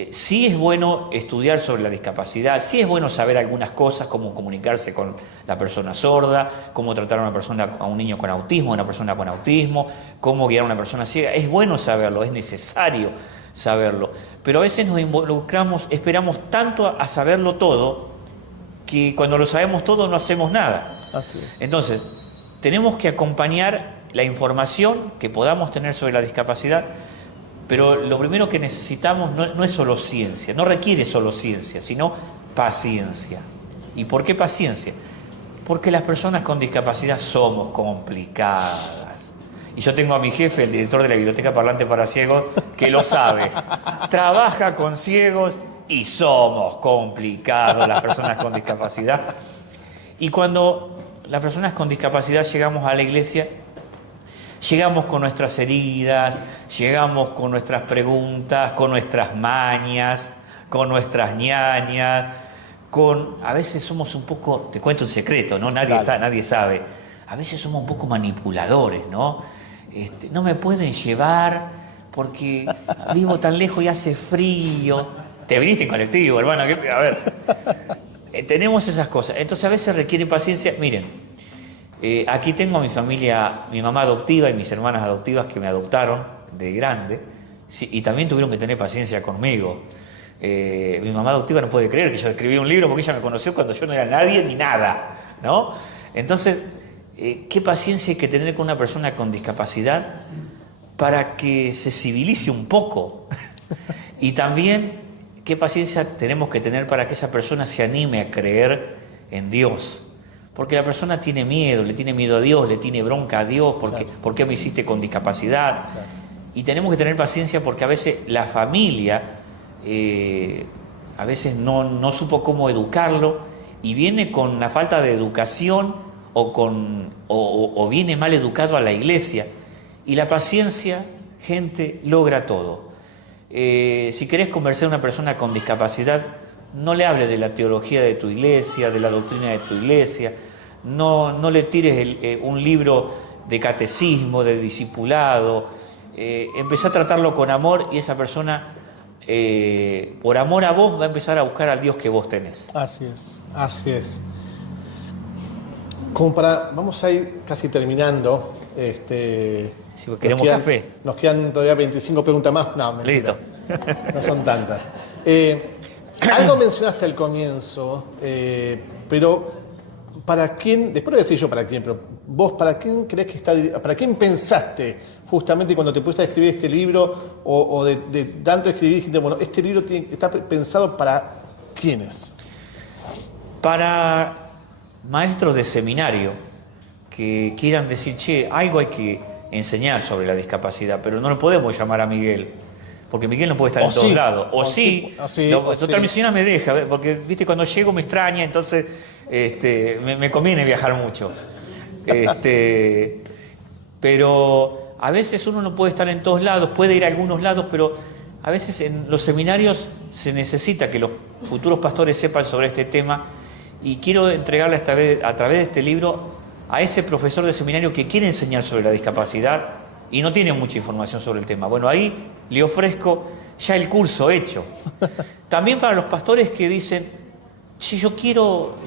sí es bueno estudiar sobre la discapacidad, sí es bueno saber algunas cosas, cómo comunicarse con la persona sorda, cómo tratar a un niño con autismo, a una persona con autismo, cómo guiar a una persona ciega. Es bueno saberlo, es necesario saberlo. Pero a veces nos involucramos, esperamos tanto a saberlo todo, que cuando lo sabemos todo no hacemos nada. Así es. Entonces, tenemos que acompañar la información que podamos tener sobre la discapacidad, pero lo primero que necesitamos no es solo ciencia, no requiere solo ciencia, sino paciencia. ¿Y por qué paciencia? Porque las personas con discapacidad somos complicadas. Y yo tengo a mi jefe, el director de la Biblioteca Parlante para Ciegos, que lo sabe. Trabaja con ciegos y somos complicados las personas con discapacidad. Y cuando las personas con discapacidad llegamos a la iglesia, llegamos con nuestras heridas, llegamos con nuestras preguntas, con nuestras mañas, con nuestras ñañas, a veces somos un poco, te cuento un secreto, ¿no? Nadie sabe. A veces somos un poco manipuladores, ¿no? No me pueden llevar porque vivo tan lejos y hace frío. Te viniste en colectivo, hermano. A ver, tenemos esas cosas. Entonces a veces requiere paciencia. Miren, aquí tengo a mi familia, mi mamá adoptiva y mis hermanas adoptivas que me adoptaron de grande, sí, y también tuvieron que tener paciencia conmigo. Mi mamá adoptiva no puede creer que yo escribí un libro porque ella me conoció cuando yo no era nadie ni nada, ¿no? Entonces, qué paciencia hay que tener con una persona con discapacidad para que se civilice un poco. Y también, qué paciencia tenemos que tener para que esa persona se anime a creer en Dios. Porque la persona tiene miedo, le tiene miedo a Dios, le tiene bronca a Dios, ¿por qué me hiciste con discapacidad? Claro. Y tenemos que tener paciencia porque a veces la familia a veces no supo cómo educarlo y viene con la falta de educación o viene mal educado a la iglesia. Y la paciencia, gente, logra todo. Si querés conversar a una persona con discapacidad, no le hables de la teología de tu iglesia, de la doctrina de tu iglesia, no le tires un libro de catecismo, de discipulado. Empezá a tratarlo con amor y esa persona, por amor a vos, va a empezar a buscar al Dios que vos tenés. Así es, así es. Vamos a ir casi terminando. Si queremos café. Nos quedan todavía 25 preguntas más. No, mentira. Listo. No son tantas. Algo mencionaste al comienzo, pero ¿para quién? Después lo voy a decir yo para quién, pero vos, ¿para quién crees que para quién pensaste justamente cuando te pusiste a escribir este libro o de tanto escribir dijiste, bueno, este libro está pensado para quiénes? Para maestros de seminario que quieran decir, che, algo hay que enseñar sobre la discapacidad, pero no lo podemos llamar a Miguel, porque Miguel no puede estar en todos lados. Total, mi señora me deja, porque viste, cuando llego me extraña, entonces me conviene viajar mucho. Pero a veces uno no puede estar en todos lados, puede ir a algunos lados, pero a veces en los seminarios se necesita que los futuros pastores sepan sobre este tema, y quiero entregarle a través de este libro a ese profesor de seminario que quiere enseñar sobre la discapacidad y no tiene mucha información sobre el tema. Bueno, ahí le ofrezco ya el curso hecho. También para los pastores que dicen, si yo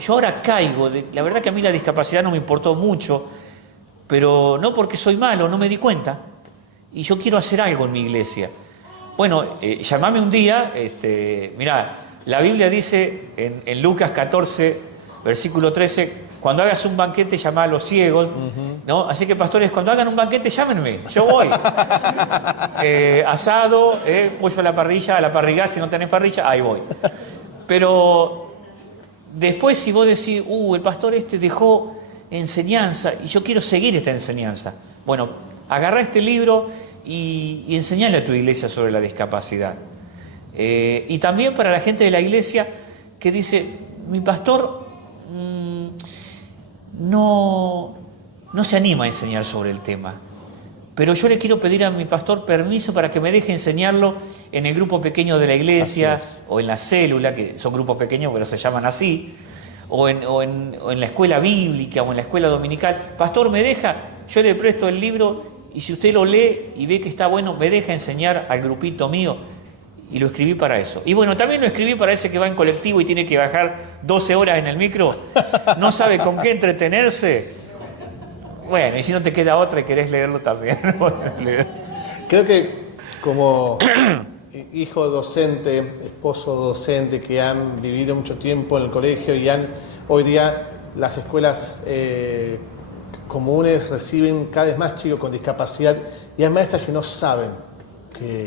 ahora caigo, la verdad que a mí la discapacidad no me importó mucho, pero no porque soy malo, no me di cuenta, y yo quiero hacer algo en mi iglesia. Bueno, llamame un día, mirá, la Biblia dice en Lucas 14, versículo 13, cuando hagas un banquete, llama a los ciegos, ¿no? Así que, pastores, cuando hagan un banquete, llámenme, yo voy. Asado, pollo a la parrilla, si no tenés parrilla, ahí voy. Pero después, si vos decís, el pastor dejó enseñanza, y yo quiero seguir esta enseñanza. Bueno, agarrá este libro y enseñale a tu iglesia sobre la discapacidad. Y también para la gente de la iglesia que dice, mi pastor no se anima a enseñar sobre el tema, pero yo le quiero pedir a mi pastor permiso para que me deje enseñarlo en el grupo pequeño de la iglesia o en la célula, que son grupos pequeños pero se llaman así, o en la escuela bíblica o en la escuela dominical. Pastor, ¿me deja? Yo le presto el libro y si usted lo lee y ve que está bueno, me deja enseñar al grupito mío. Y lo escribí para eso. Y bueno, también lo escribí para ese que va en colectivo y tiene que bajar 12 horas en el micro, no sabe con qué entretenerse. Bueno, y si no te queda otra y querés leerlo también. Creo que como hijo docente, esposo docente, que han vivido mucho tiempo en el colegio y hoy día las escuelas comunes reciben cada vez más chicos con discapacidad y hay maestras que no saben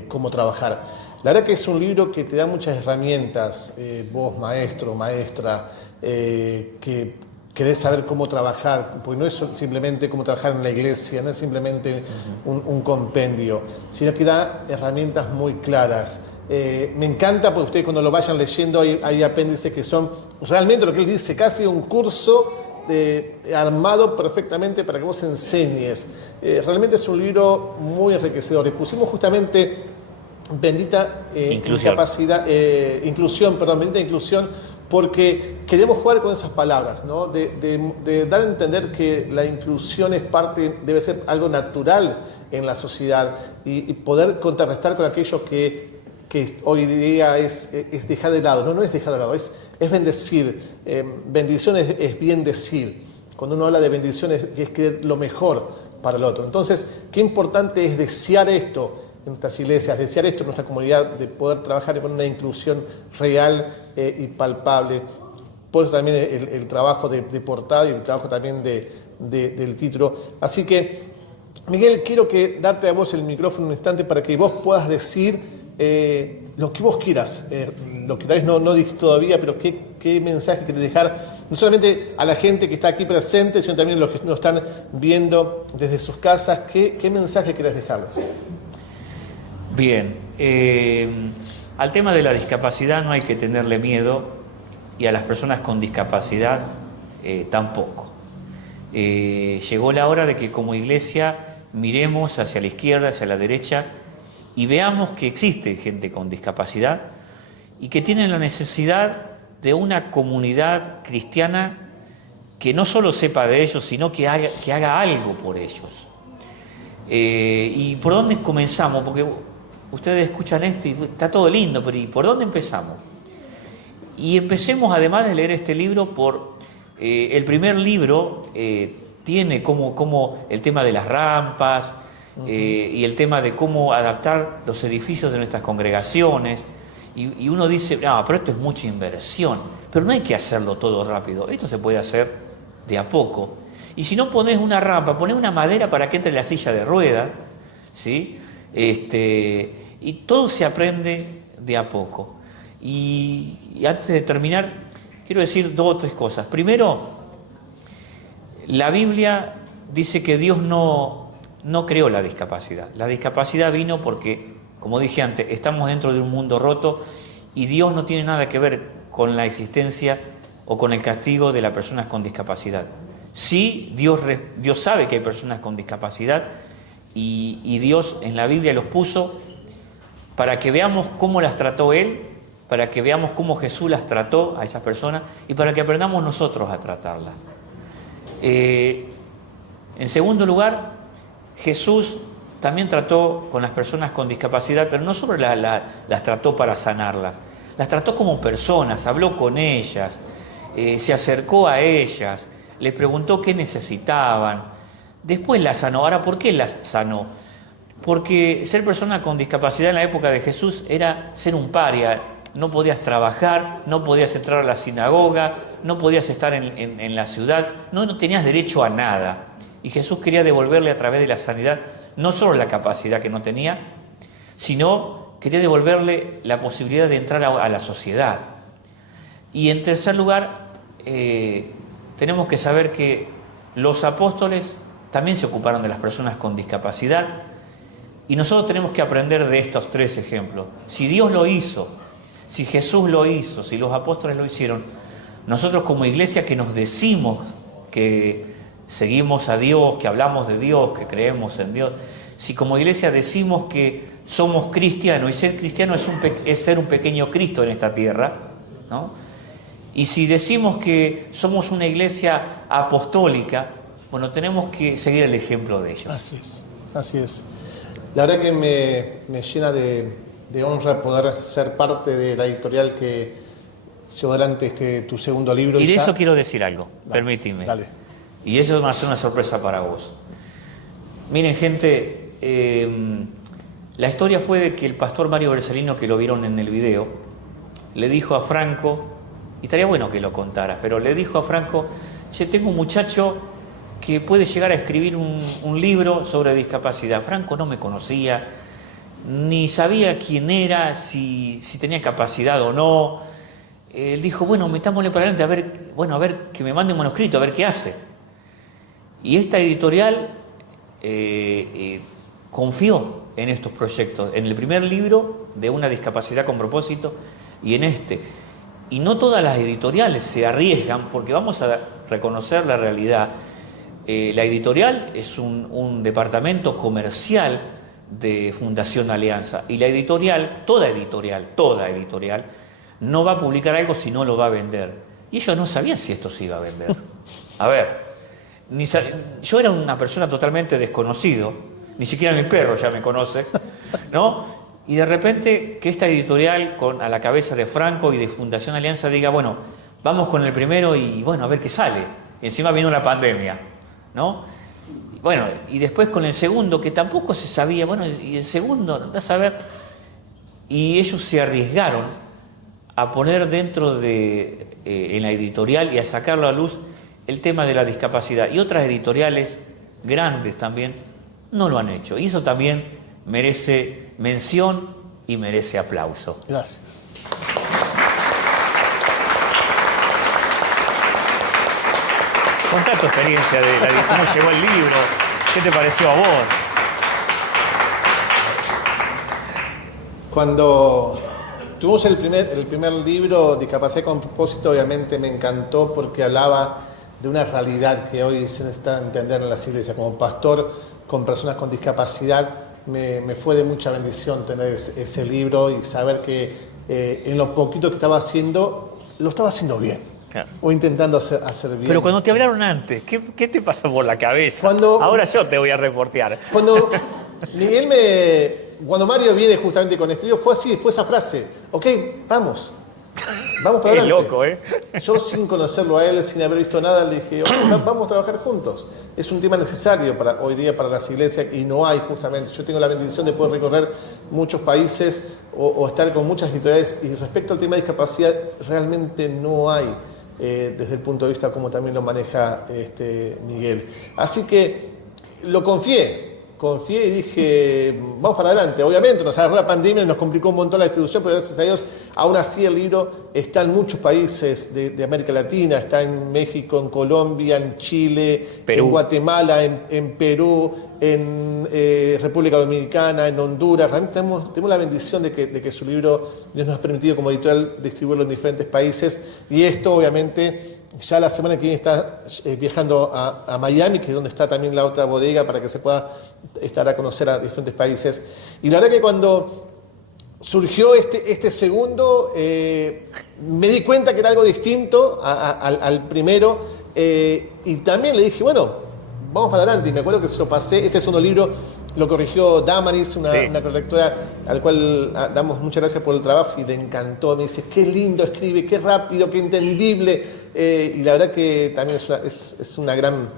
cómo trabajar. La verdad que es un libro que te da muchas herramientas, vos maestro, maestra, que querés saber cómo trabajar, porque no es simplemente cómo trabajar en la iglesia, no es simplemente un compendio, sino que da herramientas muy claras. Me encanta porque ustedes cuando lo vayan leyendo hay apéndices que son realmente lo que él dice, casi un curso armado perfectamente para que vos enseñes. Realmente es un libro muy enriquecedor. Y pusimos justamente bendita inclusión, porque queremos jugar con esas palabras, ¿no? De dar a entender que la inclusión debe ser algo natural en la sociedad y poder contrarrestar con aquello que hoy día es dejar de lado. No es dejar de lado, es bendecir. Bendición es bien decir. Cuando uno habla de bendiciones es querer lo mejor para el otro. Entonces, qué importante es desear esto en nuestras iglesias, desear esto en nuestra comunidad, de poder trabajar con una inclusión real y palpable. Por eso también el trabajo de portada y el trabajo también del título. Así que, Miguel, quiero darte a vos el micrófono un instante para que vos puedas decir lo que vos quieras. Lo que tal vez no dijiste todavía, pero qué mensaje querés dejar, no solamente a la gente que está aquí presente, sino también a los que nos están viendo desde sus casas. ¿Qué mensaje querés dejarles? Bien, Al tema de la discapacidad no hay que tenerle miedo, y a las personas con discapacidad tampoco. Llegó la hora de que como iglesia miremos hacia la izquierda, hacia la derecha, y veamos que existe gente con discapacidad y que tienen la necesidad de una comunidad cristiana que no solo sepa de ellos, sino que haga algo por ellos. ¿Y por dónde comenzamos? Porque ustedes escuchan esto y está todo lindo, pero ¿y por dónde empezamos? Y empecemos, además de leer este libro, por el primer libro. Tiene como el tema de las rampas y el tema de cómo adaptar los edificios de nuestras congregaciones. Y uno dice, no, pero esto es mucha inversión. Pero no hay que hacerlo todo rápido. Esto se puede hacer de a poco. Y si no pones una rampa, pones una madera para que entre la silla de rueda, ¿sí? Y todo se aprende de a poco. Y antes de terminar, quiero decir 2 o 3 cosas. Primero, la Biblia dice que Dios no creó la discapacidad. La discapacidad vino porque, como dije antes, estamos dentro de un mundo roto y Dios no tiene nada que ver con la existencia o con el castigo de las personas con discapacidad. Sí, Dios sabe que hay personas con discapacidad y Dios en la Biblia los puso para que veamos cómo las trató Él, para que veamos cómo Jesús las trató a esas personas y para que aprendamos nosotros a tratarlas. En segundo lugar, Jesús también trató con las personas con discapacidad, pero no solo las trató para sanarlas, las trató como personas, habló con ellas, se acercó a ellas, les preguntó qué necesitaban, después las sanó. Ahora, ¿por qué las sanó? Porque ser persona con discapacidad en la época de Jesús era ser un paria. No podías trabajar, no podías entrar a la sinagoga, no podías estar en la ciudad, no tenías derecho a nada. Y Jesús quería devolverle a través de la sanidad no solo la capacidad que no tenía, sino quería devolverle la posibilidad de entrar a la sociedad. Y en tercer lugar, tenemos que saber que los apóstoles también se ocuparon de las personas con discapacidad y nosotros tenemos que aprender de estos 3 ejemplos. Si Dios lo hizo, si Jesús lo hizo, si los apóstoles lo hicieron, nosotros como iglesia que nos decimos que seguimos a Dios, que hablamos de Dios, que creemos en Dios, si como iglesia decimos que somos cristianos, y ser cristiano es ser un pequeño Cristo en esta tierra, ¿no? Y si decimos que somos una iglesia apostólica, bueno, tenemos que seguir el ejemplo de ellos. Así es, así es. La verdad que me llena de honra poder ser parte de la editorial que llevó adelante tu segundo libro. Y de eso quiero decir algo, permíteme. Dale. Y eso va a ser una sorpresa para vos. Miren, gente, la historia fue de que el pastor Mario Bersalino, que lo vieron en el video, le dijo a Franco, y estaría bueno que lo contara, pero le dijo a Franco, che, tengo un muchacho que puede llegar a escribir un libro sobre discapacidad. Franco no me conocía, ni sabía quién era, si tenía capacidad o no. Él dijo, bueno, metámosle para adelante, a ver que me mande un manuscrito, a ver qué hace. Y esta editorial confió en estos proyectos, en el primer libro de una discapacidad con propósito y en este. Y no todas las editoriales se arriesgan, porque vamos a reconocer la realidad. La editorial es un departamento comercial de Fundación Alianza, y la editorial, toda editorial, no va a publicar algo si no lo va a vender. Y ellos no sabían si esto se iba a vender. A ver, yo era una persona totalmente desconocido, ni siquiera mi perro ya me conoce, ¿no? Y de repente que esta editorial, a la cabeza de Franco y de Fundación Alianza, diga, bueno, vamos con el primero y bueno, a ver qué sale. Y encima vino la pandemia, ¿no? Bueno, y después con el segundo, que tampoco se sabía, bueno, y el segundo, andás a ver. Y ellos se arriesgaron a poner dentro en la editorial y a sacarlo a luz el tema de la discapacidad. Y otras editoriales grandes también no lo han hecho. Y eso también merece mención y merece aplauso. Gracias. Contá tu experiencia de cómo llegó el libro, qué te pareció a vos. Cuando tuvimos el primer libro, Discapacidad con Propósito, obviamente me encantó porque hablaba de una realidad que hoy se necesita entender en las iglesias. Como pastor con personas con discapacidad, me fue de mucha bendición tener ese libro y saber que en lo poquito que estaba haciendo, lo estaba haciendo bien. Claro. O intentando hacer bien. Pero cuando te hablaron antes, ¿qué te pasó por la cabeza? Cuando- Ahora yo te voy a reportear. Cuando cuando Mario viene justamente con este libro, fue así, fue esa frase. Ok, vamos para Qué adelante. loco, ¿eh? Yo sin conocerlo a él, sin haber visto nada, le dije, vamos a trabajar juntos. Es un tema necesario hoy día para las iglesias y no hay justamente. Yo tengo la bendición de poder recorrer muchos países o estar con muchas editoriales y respecto al tema de discapacidad realmente no hay desde el punto de vista como también lo maneja Miguel. Así que lo confié y dije, vamos para adelante. Obviamente nos agarró la pandemia y nos complicó un montón la distribución, pero gracias a Dios, aún así el libro está en muchos países de América Latina, está en México, en Colombia, en Chile, Perú. en Guatemala, en Perú, en República Dominicana, en Honduras. Realmente tenemos la bendición de que su libro, Dios nos ha permitido como editorial distribuirlo en diferentes países y esto obviamente... Ya la semana que viene está viajando a Miami, que es donde está también la otra bodega, para que se pueda estar a conocer a diferentes países. Y la verdad que cuando surgió este segundo, me di cuenta que era algo distinto al primero. Y también le dije, bueno, vamos para adelante. Y me acuerdo que se lo pasé. Este segundo libro lo corrigió Damaris, una correctora al cual damos muchas gracias por el trabajo y le encantó. Me dice, qué lindo escribe, qué rápido, qué entendible. Y la verdad que también es una gran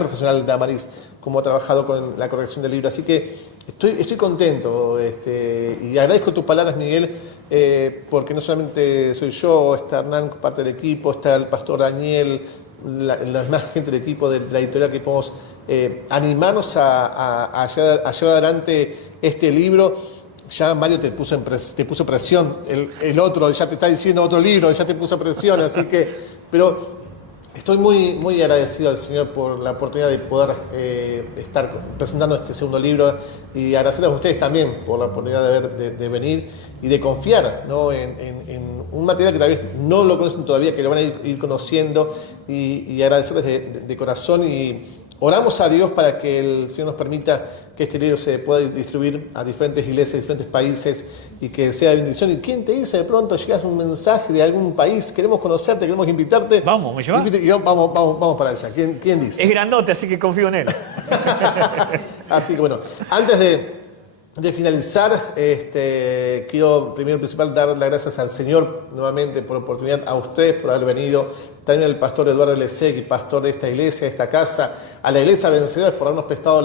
profesional Damaris, como ha trabajado con la corrección del libro. Así que estoy contento y agradezco tus palabras, Miguel, porque no solamente soy yo, está Hernán, parte del equipo, está el pastor Daniel, la demás gente del equipo de la editorial que podemos animarnos a llevar adelante este libro. Ya Mario te puso presión, el otro ya te está diciendo otro libro, ya te puso presión, así que... Pero estoy muy agradecido al Señor por la oportunidad de poder estar presentando este segundo libro y agradecerles a ustedes también por la oportunidad de venir y de confiar, ¿no? en un material que tal vez no lo conocen todavía, que lo van a ir conociendo y agradecerles de corazón y oramos a Dios para que el Señor nos permita que este libro se pueda distribuir a diferentes iglesias, diferentes países y que sea de bendición. ¿Y quién te dice de pronto llegas un mensaje de algún país? Queremos conocerte, queremos invitarte. Vamos, ¿me llevas? Y vamos para allá. ¿Quién dice? Es grandote, así que confío en él. Así que bueno, antes de finalizar, quiero primero y principal dar las gracias al Señor nuevamente por la oportunidad, a ustedes por haber venido, también al pastor Eduardo Lesegui, pastor de esta iglesia, de esta casa, a la iglesia Vencedores por habernos prestado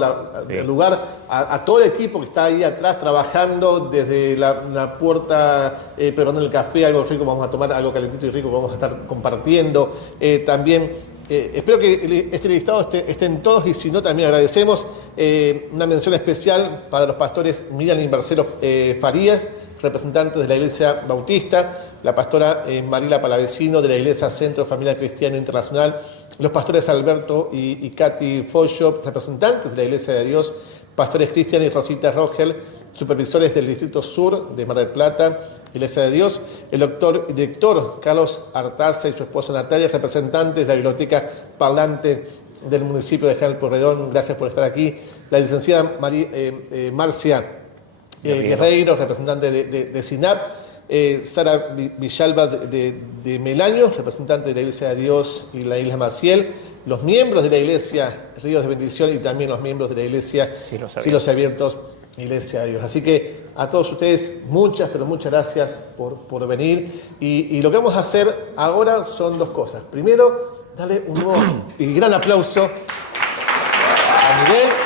el lugar, a todo el equipo que está ahí atrás trabajando desde la puerta, preparando el café, algo rico, vamos a tomar algo calentito y rico, vamos a estar compartiendo. También espero que este listado estén todos y si no también agradecemos una mención especial para los pastores Miriam Inversero Farías, representantes de la Iglesia Bautista, la pastora Marila Palavecino de la Iglesia Centro Familiar Cristiano Internacional, los pastores Alberto y Katy Foyop, representantes de la Iglesia de Dios, pastores Cristian y Rosita Rogel, supervisores del Distrito Sur de Mar del Plata, Iglesia de Dios, el director Carlos Artaza y su esposa Natalia, representantes de la Biblioteca Parlante del municipio de General Porredón, gracias por estar aquí, la licenciada Marcia Guerreiro, representante de SINAP, Sara Villalba de Melaño, representante de la Iglesia de Dios y la Isla Maciel, los miembros de la Iglesia Ríos de Bendición y también los miembros de la Iglesia Cielos Abiertos, Iglesia de Dios. Así que a todos ustedes muchas, pero muchas gracias por venir y lo que vamos a hacer ahora son dos cosas. Primero, darle un nuevo y gran aplauso a Miguel.